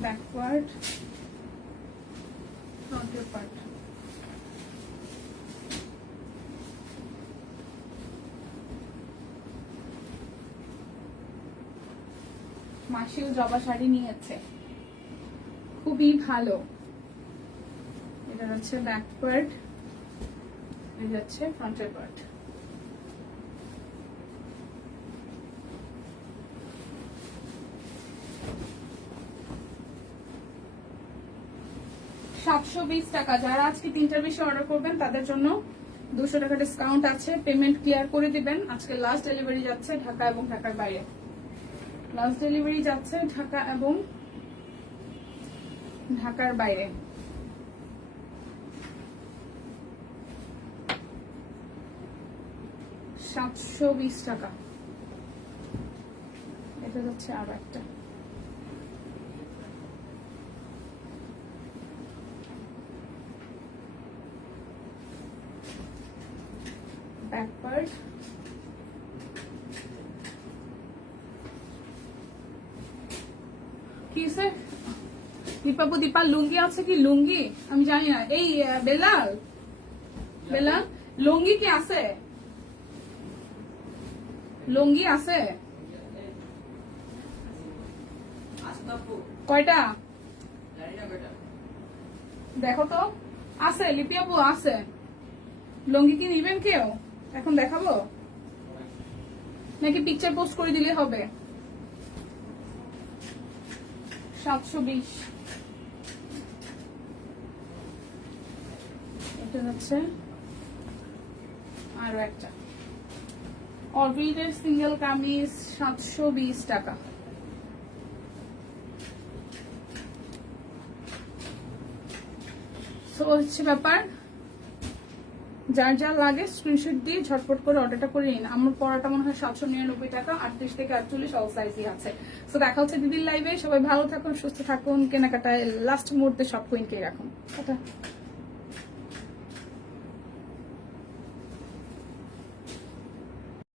ব্যাকওয়ার্ড, ফ্রন্টের পার্ট। মাসিও জবা শাড়ি নিয়েছে, খুবই ভালো। এটা হচ্ছে ব্যাক পার্ট, এটা হচ্ছে ফ্রন্টের পার্ট। $720 টাকা। যারা আজকে 3টার বেশি অর্ডার করবেন তাদের জন্য 200 টাকা ডিসকাউন্ট আছে। পেমেন্ট ক্লিয়ার করে দিবেন। আজকে লাস্ট ডেলিভারি যাচ্ছে ঢাকা এবং ঢাকার বাইরে। লাস্ট ডেলিভারি যাচ্ছে ঢাকা এবং ঢাকার বাইরে। $720 টাকা। এটা হচ্ছে আরো একটা ব্যাক পার্ট, কি স্যার দীপাবু দীপা লুঙ্গি আছে কি? লুঙ্গি আমি জানি না। এই বেলাল, বেলাল লুঙ্গি কি আছে? লুঙ্গি আছে কয়টা? দেখো তো, আছে লিপি আপু আছে। লুঙ্গি কি নিবেন কেউ? এখন দেখাবো নাকি পিকচার পোস্ট করে দিলে হবে? 720। এটা হচ্ছে আরো একটা অরবিটের সিঙ্গেল কামিজ 720 টাকা। সো হচ্ছে ব্যাপার, যার যা লাগে স্ক্রিনশট দিয়ে ঝটপট করে অর্ডারটা করে নিন। আমার পড়াটা মনে হয় 799 টাকা, 38 থেকে 48 অল সাইজই আছে। তো দেখা হচ্ছে দিদির লাইভে। সবাই ভালো থাকুন, সুস্থ থাকুন, কেনাকাটায় লাস্ট মুহূর্তে সব কুইনকেই রাখুন।